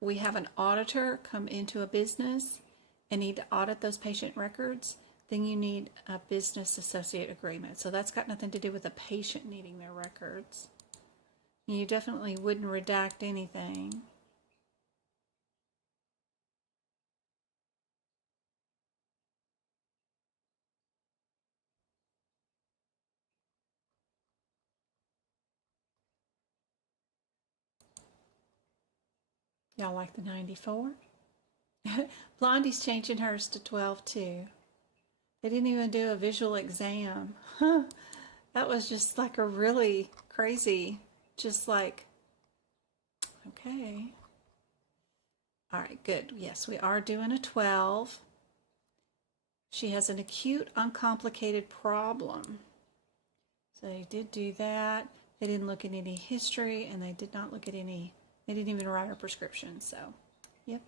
we have an auditor come into a business and need to audit those patient records, then you need a business associate agreement. So that's got nothing to do with the patient needing their records. You definitely wouldn't redact anything. Y'all like the 94? Blondie's changing hers to 12 too. They didn't even do a visual exam. That was just like a really crazy, just like, okay. All right, good. Yes, we are doing a 12. She has an acute, uncomplicated problem. So they did do that. They didn't look at any history, and they did not look at any, they didn't even write her prescription. So, yep.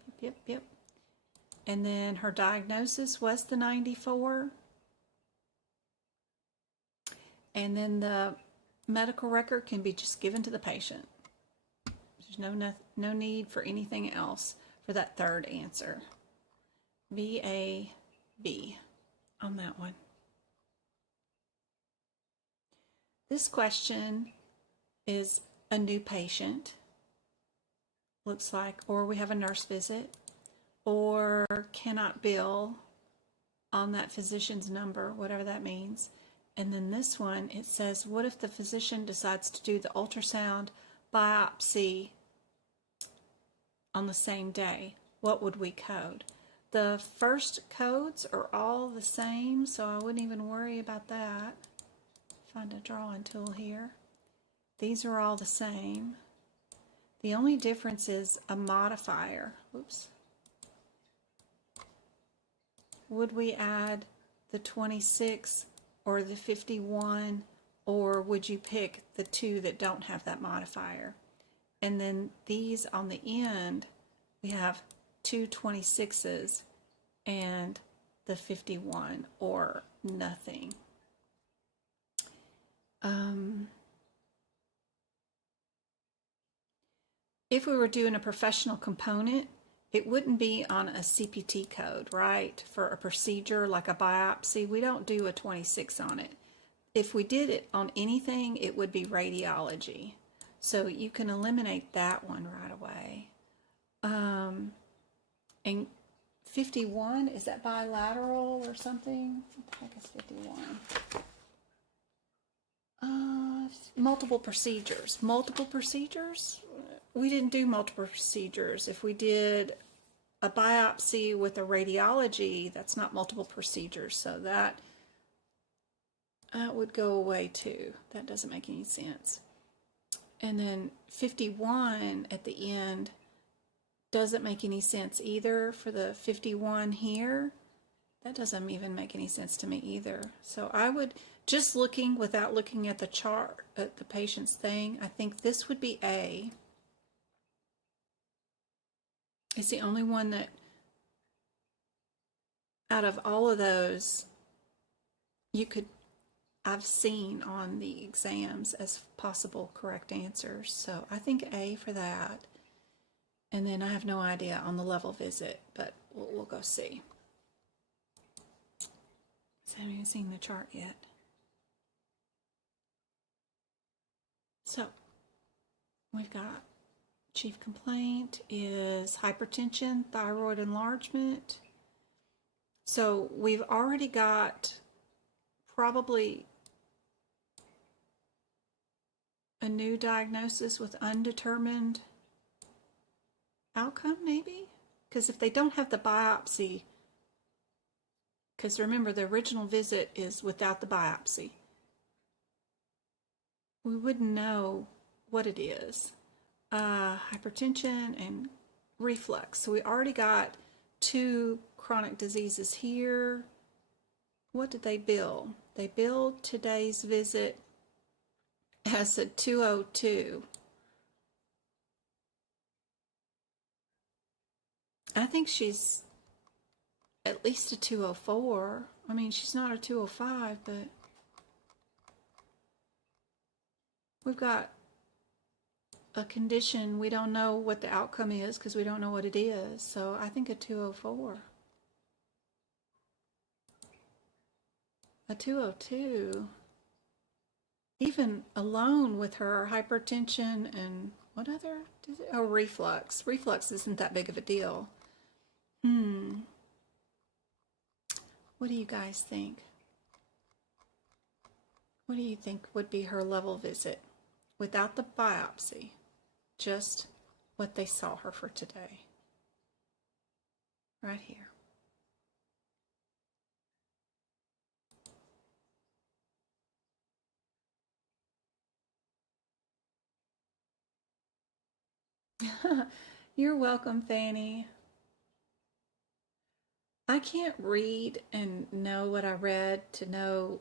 And then her diagnosis was the 94. And then the medical record can be just given to the patient. There's no need for anything else for that third answer. VAB on that one. This question is a new patient, looks like, or we have a nurse visit, or cannot bill on that physician's number, whatever that means. And then this one, it says, what if the physician decides to do the ultrasound biopsy on the same day? What would we code? The first codes are all the same, so I wouldn't even worry about that. Find a drawing tool here. These are all the same. The only difference is a modifier. Oops. Would we add the 26 or the 51, or would you pick the two that don't have that modifier? And then these on the end, we have two 26s and the 51 or nothing. If we were doing a professional component, it wouldn't be on a CPT code, right? For a procedure like a biopsy, we don't do a 26 on it. If we did it on anything, it would be radiology. So you can eliminate that one right away. And 51, is that bilateral or something? What the heck is 51? Multiple procedures. Multiple procedures? We didn't do multiple procedures. If we did a biopsy with a radiology, that's not multiple procedures. So that would go away too. That doesn't make any sense. And then 51 at the end doesn't make any sense either for the 51 here. That doesn't even make any sense to me either. So I would, just looking without looking at the chart, at the patient's thing, I think this would be A. It's the only one that, out of all of those, I've seen on the exams as possible correct answers. So I think A for that. And then I have no idea on the level visit, but we'll go see. I haven't even seen the chart yet. So we've got chief complaint is hypertension, thyroid enlargement. So we've already got probably a new diagnosis with undetermined outcome, maybe? Because if they don't have the biopsy, because remember the original visit is without the biopsy, we wouldn't know what it is. Hypertension and reflux. So we already got two chronic diseases here. What did they bill? They billed today's visit as a 202. I think she's at least a 204. I mean, she's not a 205, but we've got a condition. We don't know what the outcome is because we don't know what it is. So I think a 204. A 202, even alone with her hypertension and what other? Oh, reflux. Reflux isn't that big of a deal. What do you guys think? What do you think would be her level visit without the biopsy? Just what they saw her for today. Right here. You're welcome, Fanny. I can't read and know what I read to know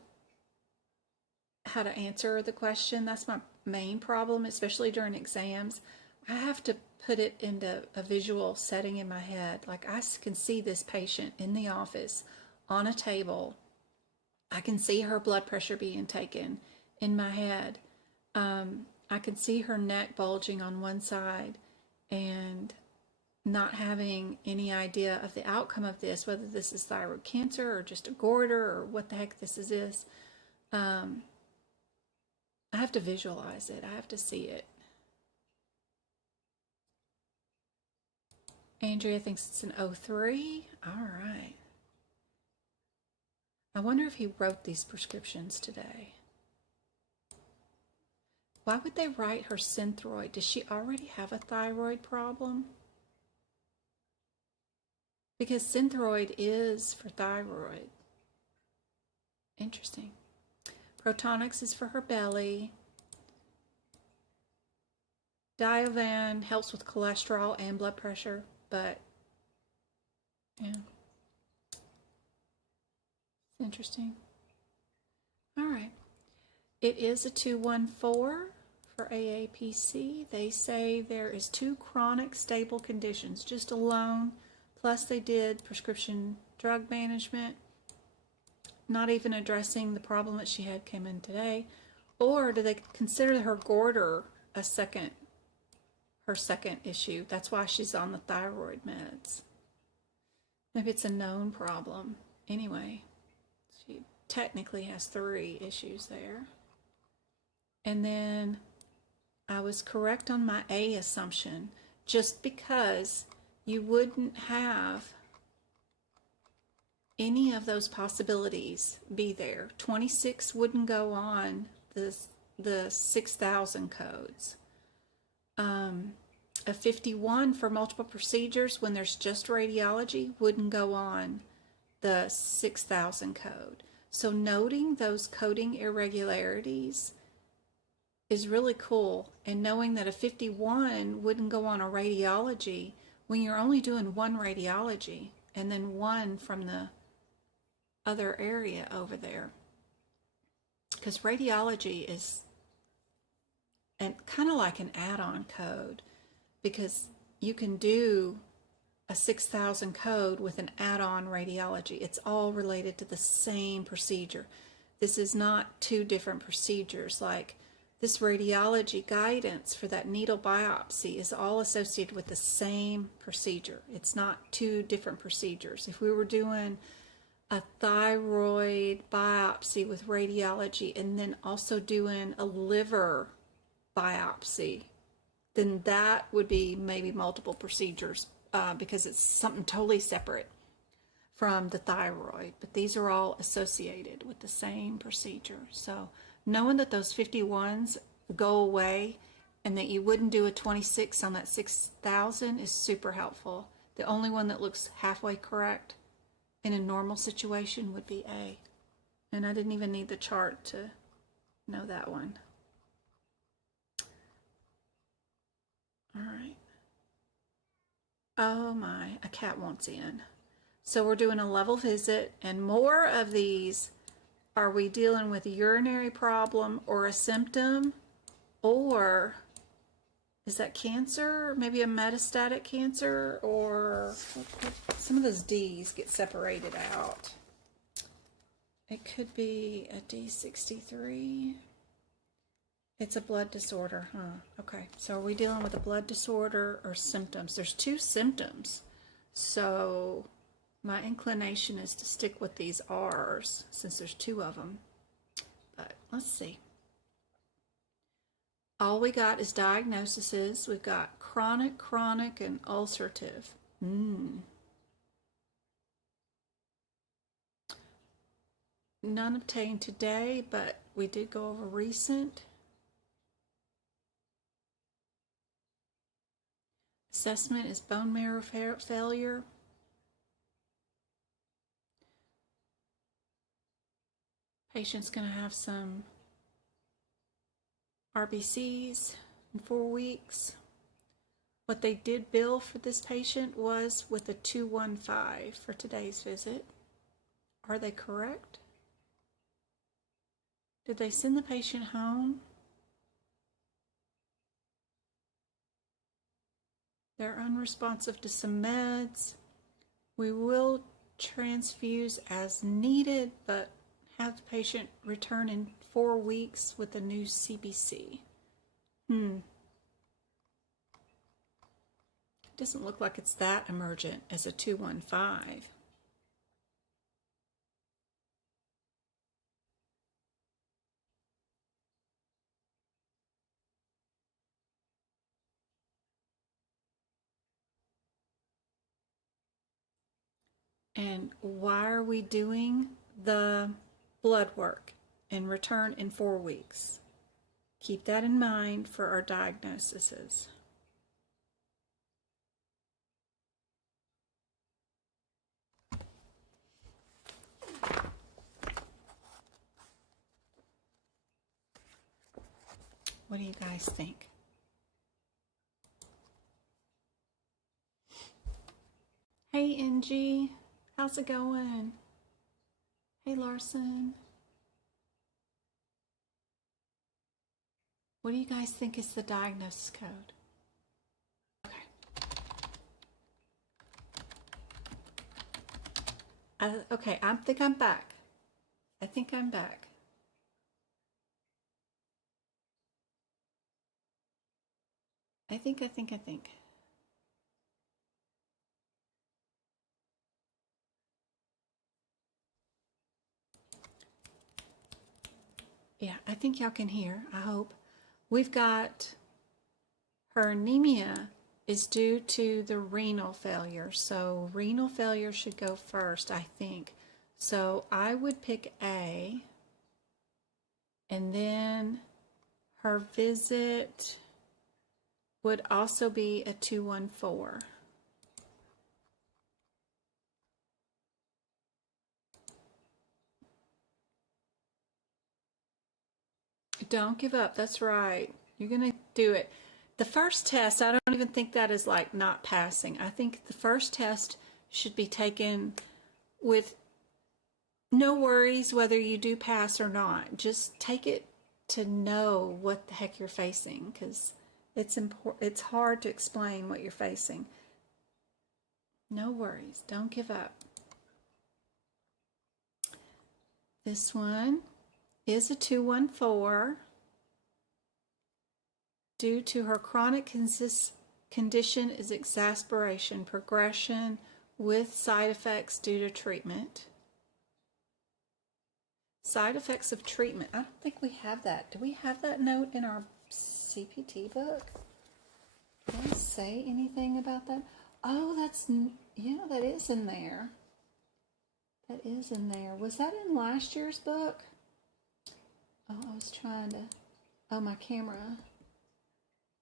how to answer the question. That's my main problem, especially during exams. I have to put it into a visual setting in my head. Like I can see this patient in the office on a table. I can see her blood pressure being taken in my head. I can see her neck bulging on one side and not having any idea of the outcome of this, whether this is thyroid cancer or just a goiter or what the heck this is. I have to visualize it. I have to see it. Andrea thinks it's an 03. All right. I wonder if he wrote these prescriptions today. Why would they write her Synthroid? Does she already have a thyroid problem? Because Synthroid is for thyroid. Interesting. Protonics is for her belly. Diovan helps with cholesterol and blood pressure, but yeah. It's interesting. All right. It is a 214 for AAPC. They say there is 2 chronic stable conditions just alone, plus they did prescription drug management, not even addressing the problem that she had came in today. Or do they consider her goiter her second issue? That's why she's on the thyroid meds. Maybe it's a known problem. Anyway, she technically has 3 issues there. And then I was correct on my A assumption, just because you wouldn't have any of those possibilities be there. 26 wouldn't go on the 6,000 codes. A 51 for multiple procedures when there's just radiology wouldn't go on the 6,000 code. So noting those coding irregularities is really cool, and knowing that a 51 wouldn't go on a radiology when you're only doing 1 radiology and then 1 from the other area over there, because radiology is kind of like an add-on code, because you can do a 6,000 code with an add-on radiology. It's all related to the same procedure. This is not 2 different procedures. Like this radiology guidance for that needle biopsy is all associated with the same procedure. It's not 2 different procedures. If we were doing a thyroid biopsy with radiology and then also doing a liver biopsy, then that would be maybe multiple procedures because it's something totally separate from the thyroid. But these are all associated with the same procedure. So knowing that those 51s go away and that you wouldn't do a 26 on that 6,000 is super helpful. The only one that looks halfway correct in a normal situation would be A. And I didn't even need the chart to know that one. All right. Oh my, a cat wants in. So we're doing a level visit, and more of these. Are we dealing with a urinary problem or a symptom, or is that cancer? Maybe a metastatic cancer, or some of those D's get separated out. It could be a D63. It's a blood disorder, huh? Okay, so are we dealing with a blood disorder or symptoms? There's two symptoms. So my inclination is to stick with these R's since there's two of them. But let's see. All we got is diagnoses. We've got chronic, and ulcerative. None obtained today, but we did go over recent. Assessment is bone marrow failure. Patient's going to have some RBCs in 4 weeks. What they did bill for this patient was with a 215 for today's visit. Are they correct? Did they send the patient home? They're unresponsive to some meds. We will transfuse as needed, but have the patient return in 4 weeks with a new CBC. Doesn't look like it's that emergent as a 215. And why are we doing the blood work and return in 4 weeks? Keep that in mind for our diagnoses. What do you guys think? Hey, NG. How's it going? Hey, Larson. What do you guys think is the diagnosis code? Okay. I think I'm back. I think I'm back. I think. Yeah, I think y'all can hear, I hope. We've got her anemia is due to the renal failure. So renal failure should go first, I think. So I would pick A. And then her visit would also be a 214. Don't give up. That's right. You're going to do it. The first test, I don't even think that is like not passing. I think the first test should be taken with no worries whether you do pass or not. Just take it to know what the heck you're facing, because it's hard to explain what you're facing. No worries. Don't give up. This one is a 214 due to her chronic condition is exasperation, progression with side effects due to treatment. Side effects of treatment. I don't think we have that. Do we have that note in our CPT book? Did I say anything about that? Oh, yeah, that is in there. That is in there. Was that in last year's book? Oh, I was trying to... Oh, my camera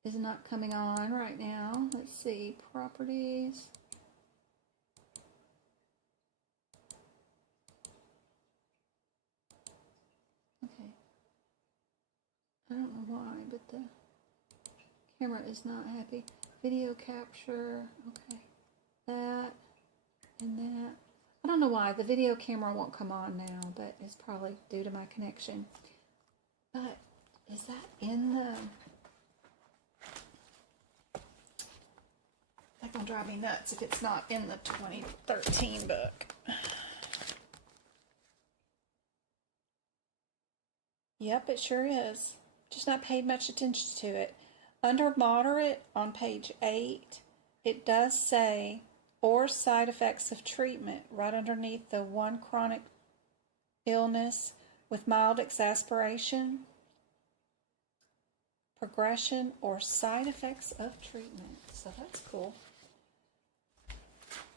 is not coming on right now. Let's see. Properties. Okay. I don't know why, but the camera is not happy. Video capture. Okay. That and that. I don't know why. The video camera won't come on now, but it's probably due to my connection. But is that in the... That's gonna drive me nuts if it's not in the 2013 book. Yep, it sure is. Just not paid much attention to it. Under moderate on page 8, it does say, or side effects of treatment, right underneath the one chronic illness with mild exasperation, progression, or side effects of treatment. So that's cool.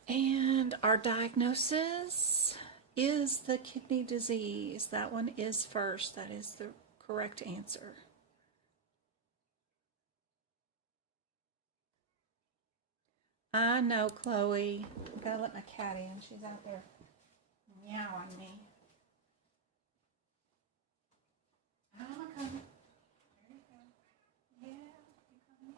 And our diagnosis is the kidney disease. That one is first. That is the correct answer. I know, Chloe. I gotta let my cat in. She's out there meowing me. I'm coming. There you go. Yeah, you coming?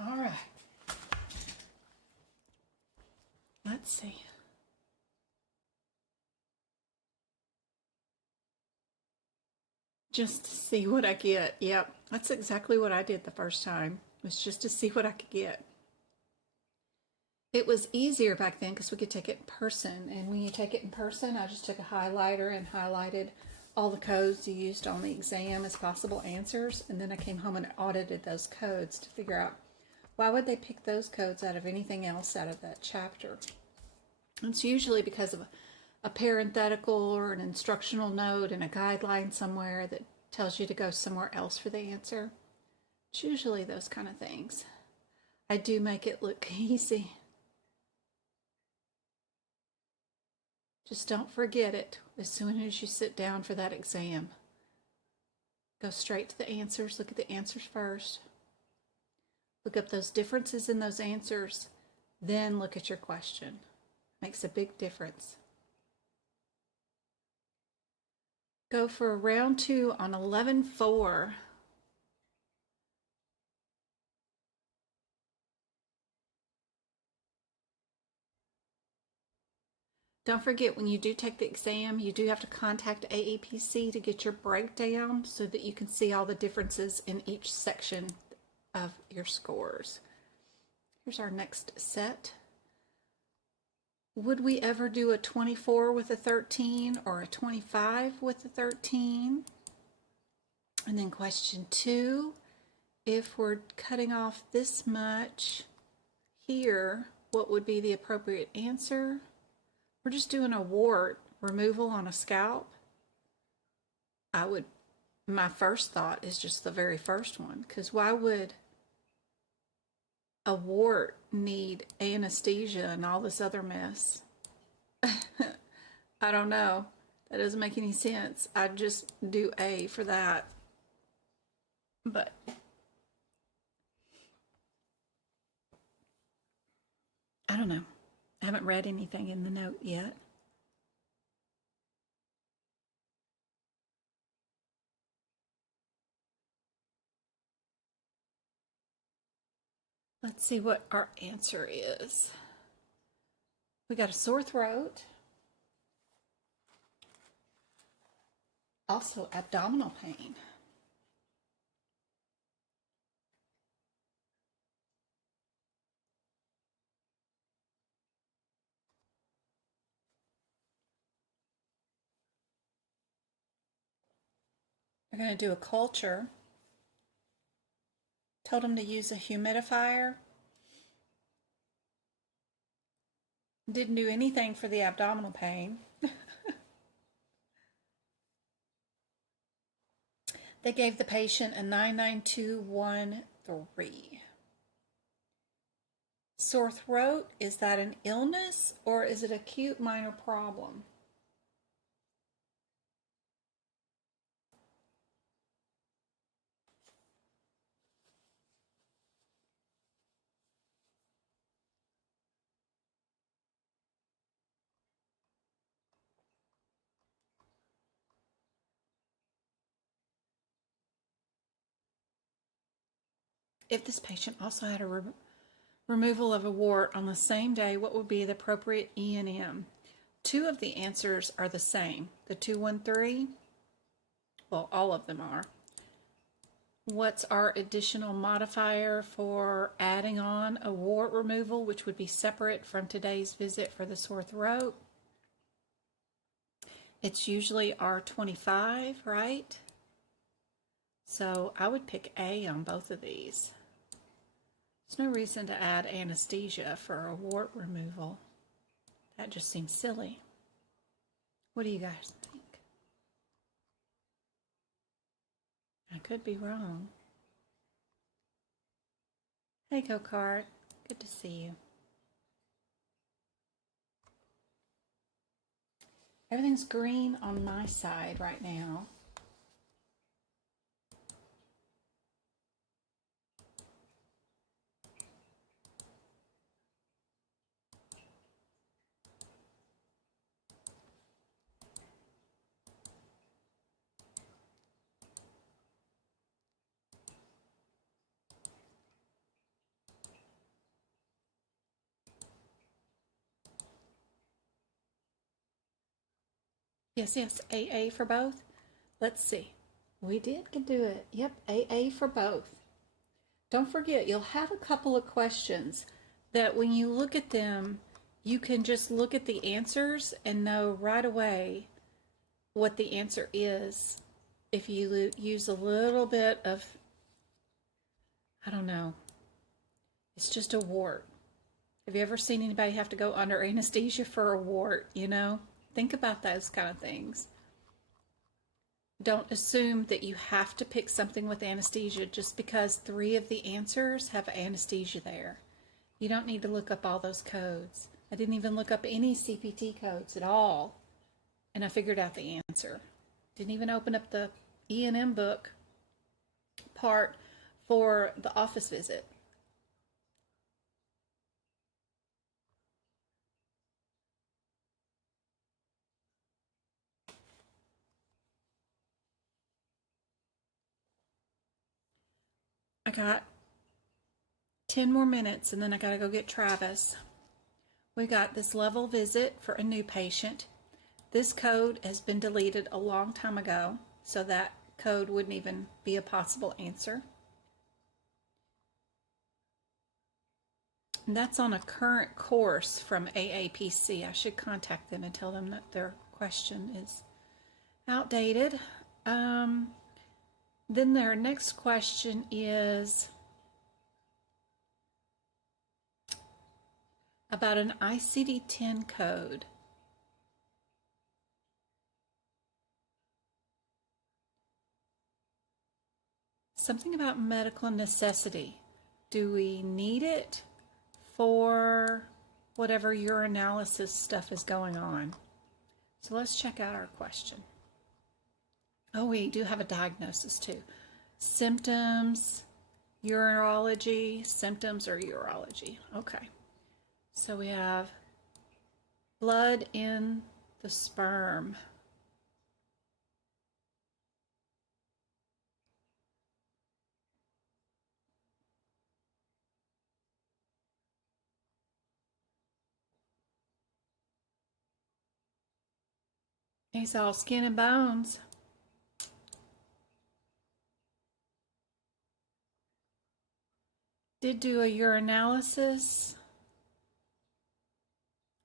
All right. Let's see. Just to see what I get. Yep, that's exactly what I did the first time. It was just to see what I could get. It was easier back then because we could take it in person. And when you take it in person, I just took a highlighter and highlighted all the codes you used on the exam as possible answers. And then I came home and audited those codes to figure out why would they pick those codes out of anything else out of that chapter. It's usually because of a parenthetical or an instructional note and a guideline somewhere that tells you to go somewhere else for the answer. It's usually those kind of things. I do make it look easy. Just don't forget it as soon as you sit down for that exam. Go straight to the answers. Look at the answers first. Look up those differences in those answers. Then look at your question. Makes a big difference. Go for round 2 on 11-4. Don't forget, when you do take the exam, you do have to contact AAPC to get your breakdown so that you can see all the differences in each section of your scores. Here's our next set. Would we ever do a 24 with a 13 or a 25 with a 13? And then question 2, if we're cutting off this much here, what would be the appropriate answer? We're just doing a wart removal on a scalp. My first thought is just the very first one, because why would a wart need anesthesia and all this other mess? I don't know. That doesn't make any sense. I'd just do A for that. But I don't know. I haven't read anything in the note yet. Let's see what our answer is. We got a sore throat. Also abdominal pain. We're going to do a culture. Told him to use a humidifier. Didn't do anything for the abdominal pain. They gave the patient a 99213. Sore throat, is that an illness or is it an acute minor problem? If this patient also had a removal of a wart on the same day, what would be the appropriate E&M? Two of the answers are the same. The 213, well, all of them are. What's our additional modifier for adding on a wart removal, which would be separate from today's visit for the sore throat? It's usually R25, right? So I would pick A on both of these. There's no reason to add anesthesia for a wart removal. That just seems silly. What do you guys think? I could be wrong. Hey, Go-Kart. Good to see you. Everything's green on my side right now. Yes, AA for both. Let's see. We did do it. Yep, AA for both. Don't forget, you'll have a couple of questions that when you look at them, you can just look at the answers and know right away what the answer is if you use a little bit of, I don't know, it's just a wart. Have you ever seen anybody have to go under anesthesia for a wart, you know? Think about those kind of things. Don't assume that you have to pick something with anesthesia just because 3 of the answers have anesthesia there. You don't need to look up all those codes. I didn't even look up any CPT codes at all, and I figured out the answer. Didn't even open up the E&M book part for the office visit. I got 10 more minutes and then I gotta go get Travis. We got this level visit for a new patient. This code has been deleted a long time ago, so that code wouldn't even be a possible answer. And that's on a current course from AAPC. I should contact them and tell them that their question is outdated. Then their next question is about an ICD-10 code. Something about medical necessity. Do we need it for whatever urinalysis stuff is going on? So let's check out our question. Oh, we do have a diagnosis too. Symptoms, urology, symptoms or urology. Okay. So we have blood in the sperm. It's all skin and bones. Did do a urinalysis.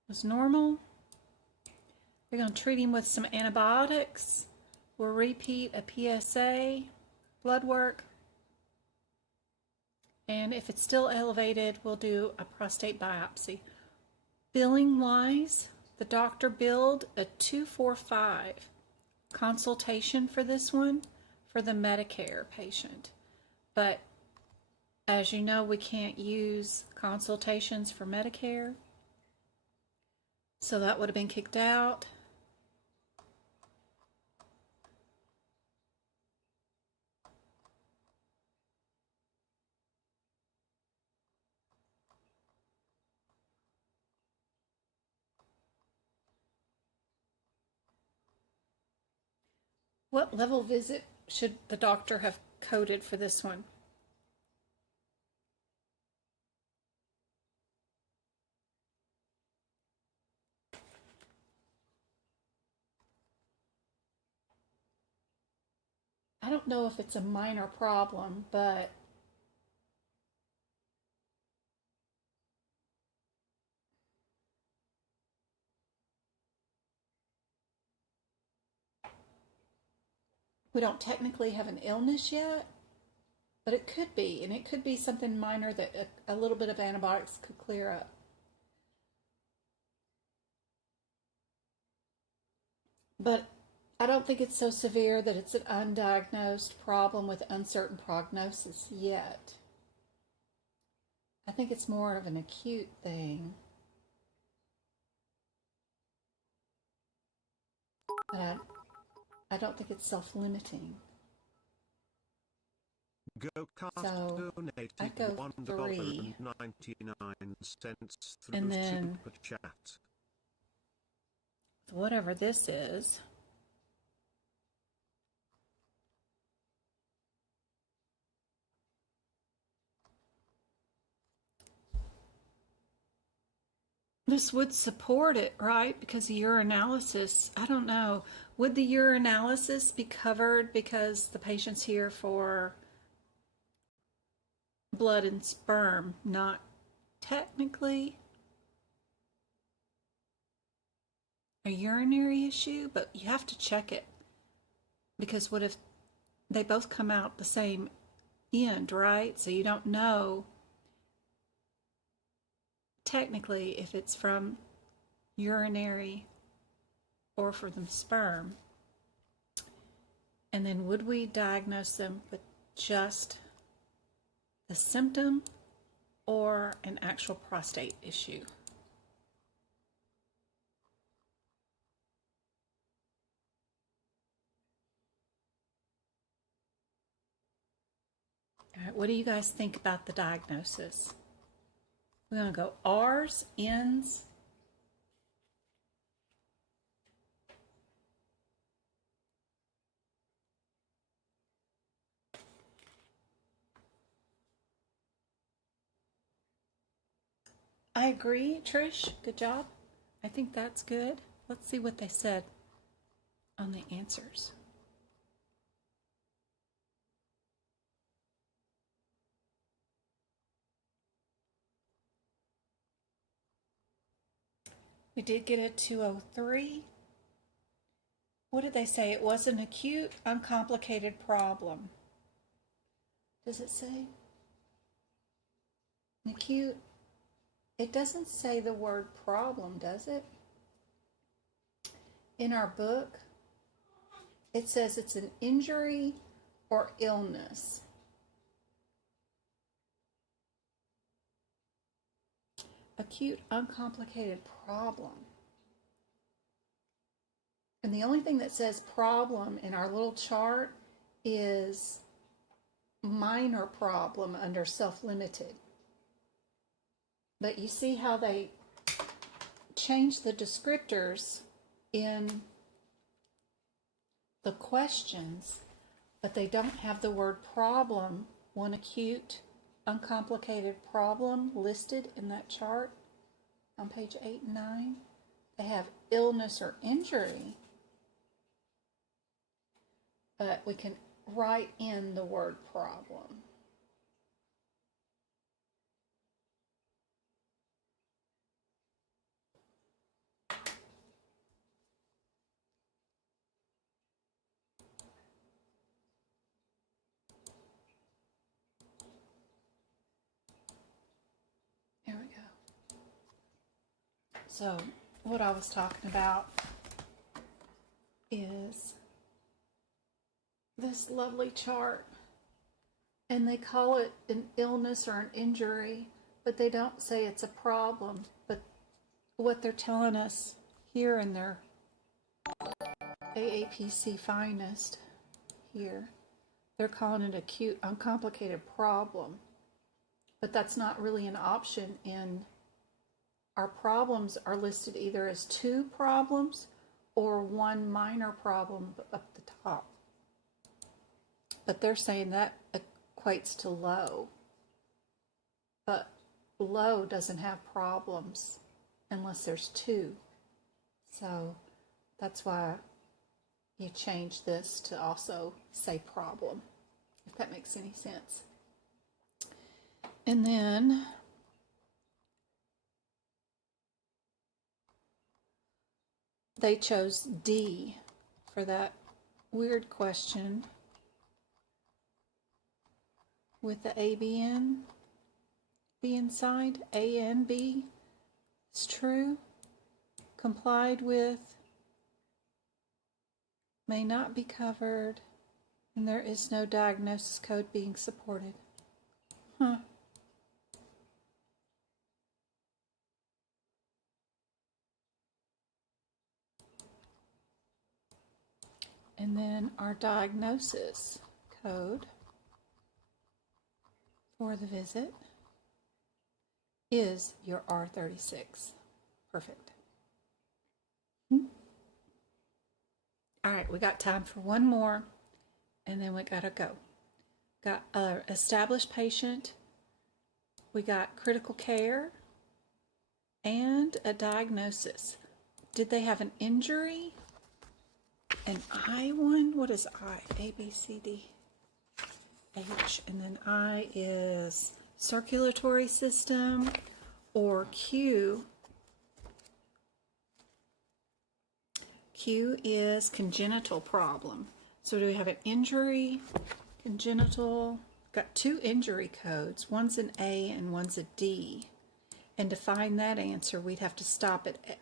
Was normal. We're going to treat him with some antibiotics. We'll repeat a PSA, blood work. And if it's still elevated, we'll do a prostate biopsy. Billing wise, the doctor billed a $245 consultation for this one for the Medicare patient. But as you know, we can't use consultations for Medicare. So that would have been kicked out. What level visit should the doctor have coded for this one? I don't know if it's a minor problem, but we don't technically have an illness yet, but it could be, and it could be something minor that a little bit of antibiotics could clear up. But I don't think it's so severe that it's an undiagnosed problem with uncertain prognosis yet. I think it's more of an acute thing. But I don't think it's self-limiting. GoCast So, donated I'd go $1.99 through And then- Super Chat. Whatever this is. This would support it, right? Because the urinalysis, I don't know. Would the urinalysis be covered because the patient's here for blood and sperm? Not technically a urinary issue, but you have to check it. Because what if they both come out the same end, right? So you don't know technically if it's from urinary or for the sperm. And then would we diagnose them with just the symptom or an actual prostate issue? All right, what do you guys think about the diagnosis? We're going to go R's, N's. I agree, Trish. Good job. I think that's good. Let's see what they said on the answers. We did get a 203. What did they say? It was an acute, uncomplicated problem. Does it say? An acute. It doesn't say the word problem, does it? In our book, it says it's an injury or illness. Acute, uncomplicated problem. And the only thing that says problem in our little chart is minor problem under self-limited. But you see how they change the descriptors in the questions, but they don't have the word problem, one acute, uncomplicated problem listed in that chart on page 8 and 9. They have illness or injury, but we can write in the word problem. There we go. So what I was talking about is this lovely chart, and they call it an illness or an injury, but they don't say it's a problem. But what they're telling us here in their AAPC finest here, they're calling it acute uncomplicated problem. But that's not really an option. In our problems are listed either as 2 problems or 1 minor problem up the top. But they're saying that equates to low. But low doesn't have problems unless there's 2. So that's why you change this to also say problem, if that makes any sense. And then they chose D for that weird question with the ABN being signed. A and B is true. Complied with, may not be covered, and there is no diagnosis code being supported. Huh. And then our diagnosis code for the visit is your R36. Perfect. All right, we got time for one more, and then we gotta go. Got an established patient, we got critical care, and a diagnosis. Did they have an injury? An I one? What is I? A, B, C, D, H. And then I is circulatory system, or Q. Q is congenital problem. So do we have an injury, congenital? Got 2 injury codes. One's an A and one's a D. And to find that answer, we'd have to stop at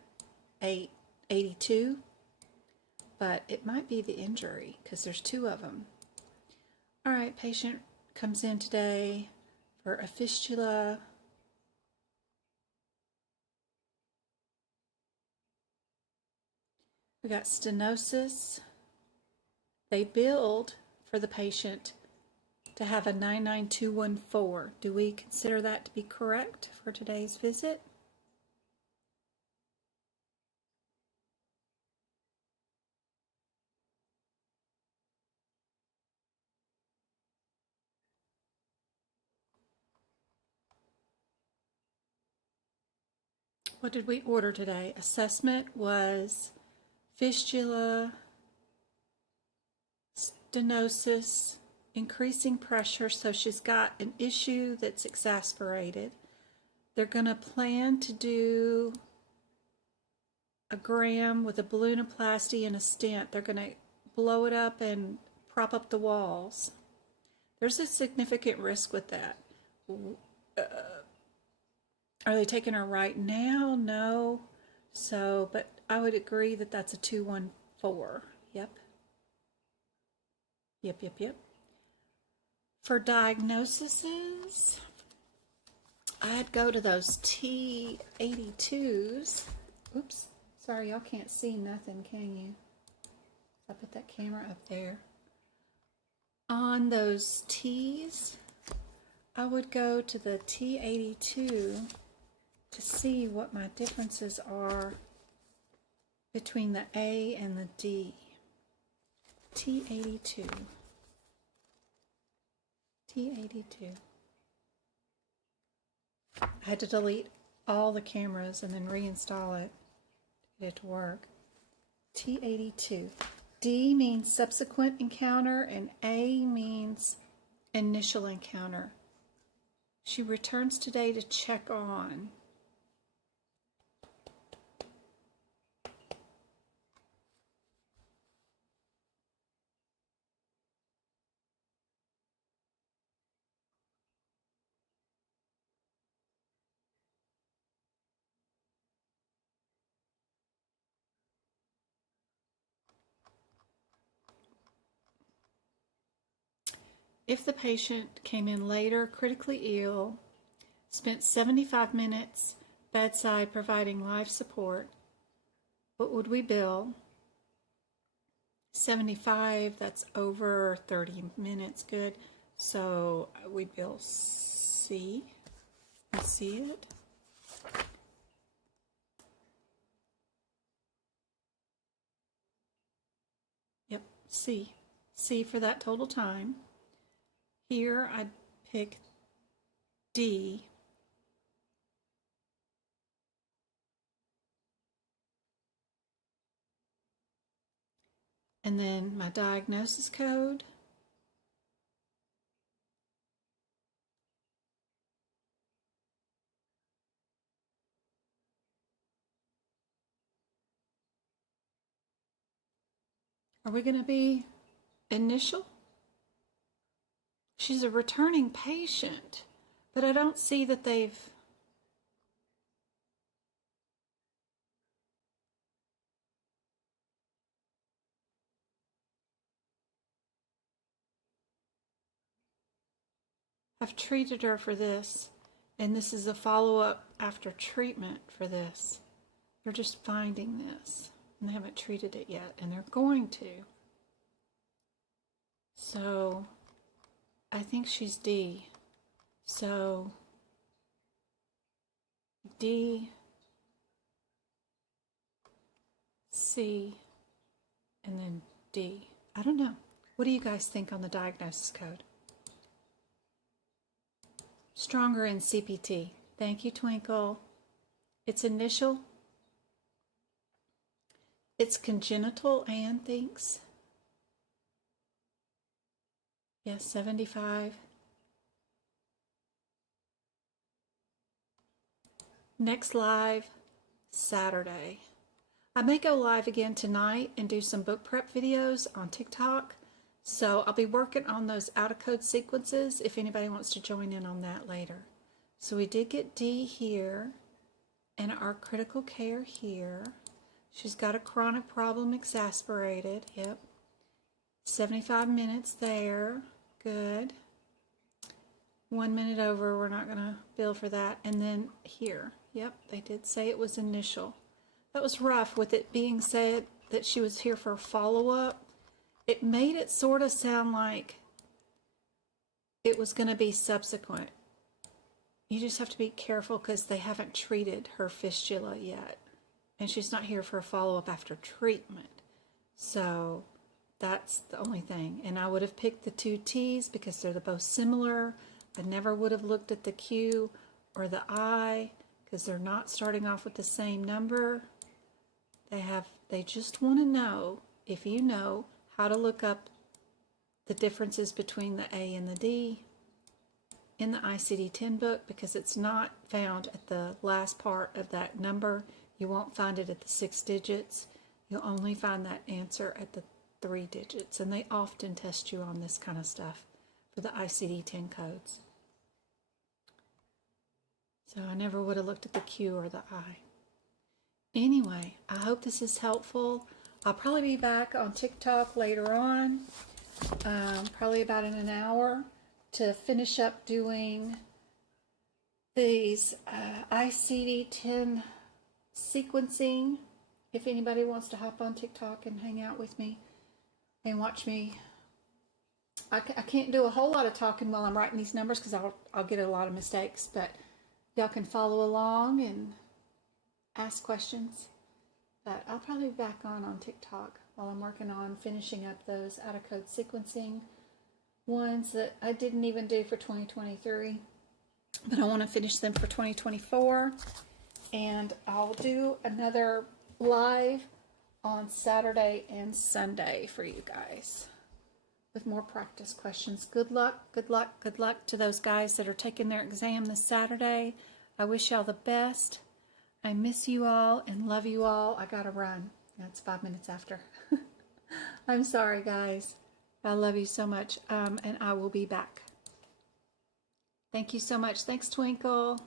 82. But it might be the injury because there's 2 of them. All right, patient comes in today for a fistula. We got stenosis. They billed for the patient to have a 99214. Do we consider that to be correct for today's visit? What did we order today? Assessment was fistula, stenosis, increasing pressure, so she's got an issue that's exasperated. They're going to plan to do a gram with a balloonoplasty and a stent. They're going to blow it up and prop up the walls. There's a significant risk with that. Are they taking her right now? No. So, but I would agree that that's a 214. Yep. Yep. For diagnoses, I'd go to those T82s. Oops. Sorry, y'all can't see nothing, can you? I put that camera up there. On those T's, I would go to the T82 to see what my differences are between the A and the D. T82. T82. I had to delete all the cameras and then reinstall it to get it to work. T82. D means subsequent encounter and A means initial encounter. She returns today to check on. if the patient came in later, critically ill, spent 75 minutes bedside providing life support, what would we bill? 75, that's over 30 minutes, good. So we bill C. You see it? Yep, C. C for that total time. Here I'd pick D. And then my diagnosis code. Are we going to be initial? She's a returning patient, but I don't see that they've... I've treated her for this, and this is a follow-up after treatment for this. They're just finding this, and they haven't treated it yet, and they're going to. So I think she's D. So D, C, and then D. I don't know. What do you guys think on the diagnosis code? Stronger in CPT. Thank you, Twinkle. It's initial. It's congenital, Anne thinks. Yes, 75. Next live, Saturday. I may go live again tonight and do some book prep videos on TikTok. So I'll be working on those out-of-code sequences if anybody wants to join in on that later. So we did get D here and our critical care here. She's got a chronic problem exasperated. Yep. 75 minutes there. Good. 1 minute over. We're not going to bill for that. And then here. Yep, they did say it was initial. That was rough with it being said that she was here for a follow-up. It made it sort of sound like it was going to be subsequent. You just have to be careful because they haven't treated her fistula yet. And she's not here for a follow-up after treatment. So that's the only thing. And I would have picked the two T's because they're both similar. I never would have looked at the Q or the I because they're not starting off with the same number. They just want to know, if you know, how to look up the differences between the A and the D in the ICD-10 book, because it's not found at the last part of that number. You won't find it at the 6 digits. You'll only find that answer at the 3 digits, and they often test you on this kind of stuff for the ICD-10 codes. So I never would have looked at the Q or the I. Anyway, I hope this is helpful. I'll probably be back on TikTok later on, probably about in an hour, to finish up doing these ICD-10 sequencing. If anybody wants to hop on TikTok and hang out with me and watch me. I can't do a whole lot of talking while I'm writing these numbers because I'll get a lot of mistakes, but y'all can follow along and ask questions. But I'll probably be back on TikTok while I'm working on finishing up those out-of-code sequencing ones that I didn't even do for 2023. But I want to finish them for 2024. And I'll do another live on Saturday and Sunday for you guys with more practice questions. Good luck, good luck, good luck to those guys that are taking their exam this Saturday. I wish y'all the best. I miss you all and love you all. I gotta run. It's 5 minutes after. I'm sorry, guys. I love you so much, and I will be back. Thank you so much. Thanks, Twinkle.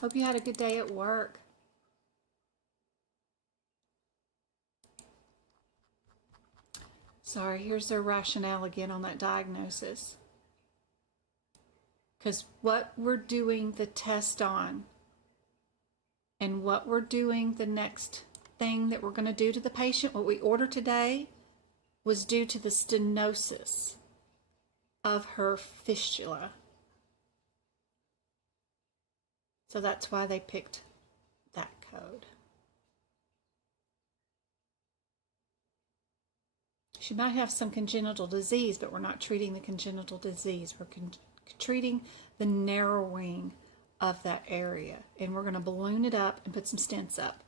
Hope you had a good day at work. Sorry, here's their rationale again on that diagnosis. Because what we're doing the test on and what we're doing the next thing that we're going to do to the patient, what we ordered today, was due to the stenosis of her fistula. So that's why they picked that code. She might have some congenital disease, but we're not treating the congenital disease. We're treating the narrowing of that area. And we're going to balloon it up and put some stents up.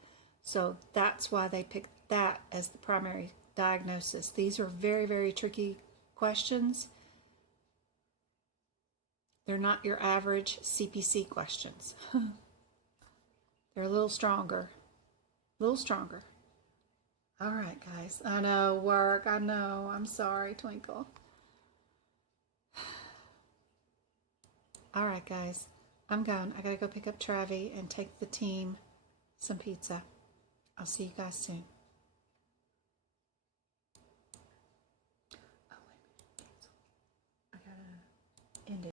So that's why they picked that as the primary diagnosis. These are very, very tricky questions. They're not your average CPC questions. They're a little stronger. A little stronger. All right, guys. I know, work. I know. I'm sorry, Twinkle. All right, guys. I'm going. I got to go pick up Travi and take the team some pizza. I'll see you guys soon.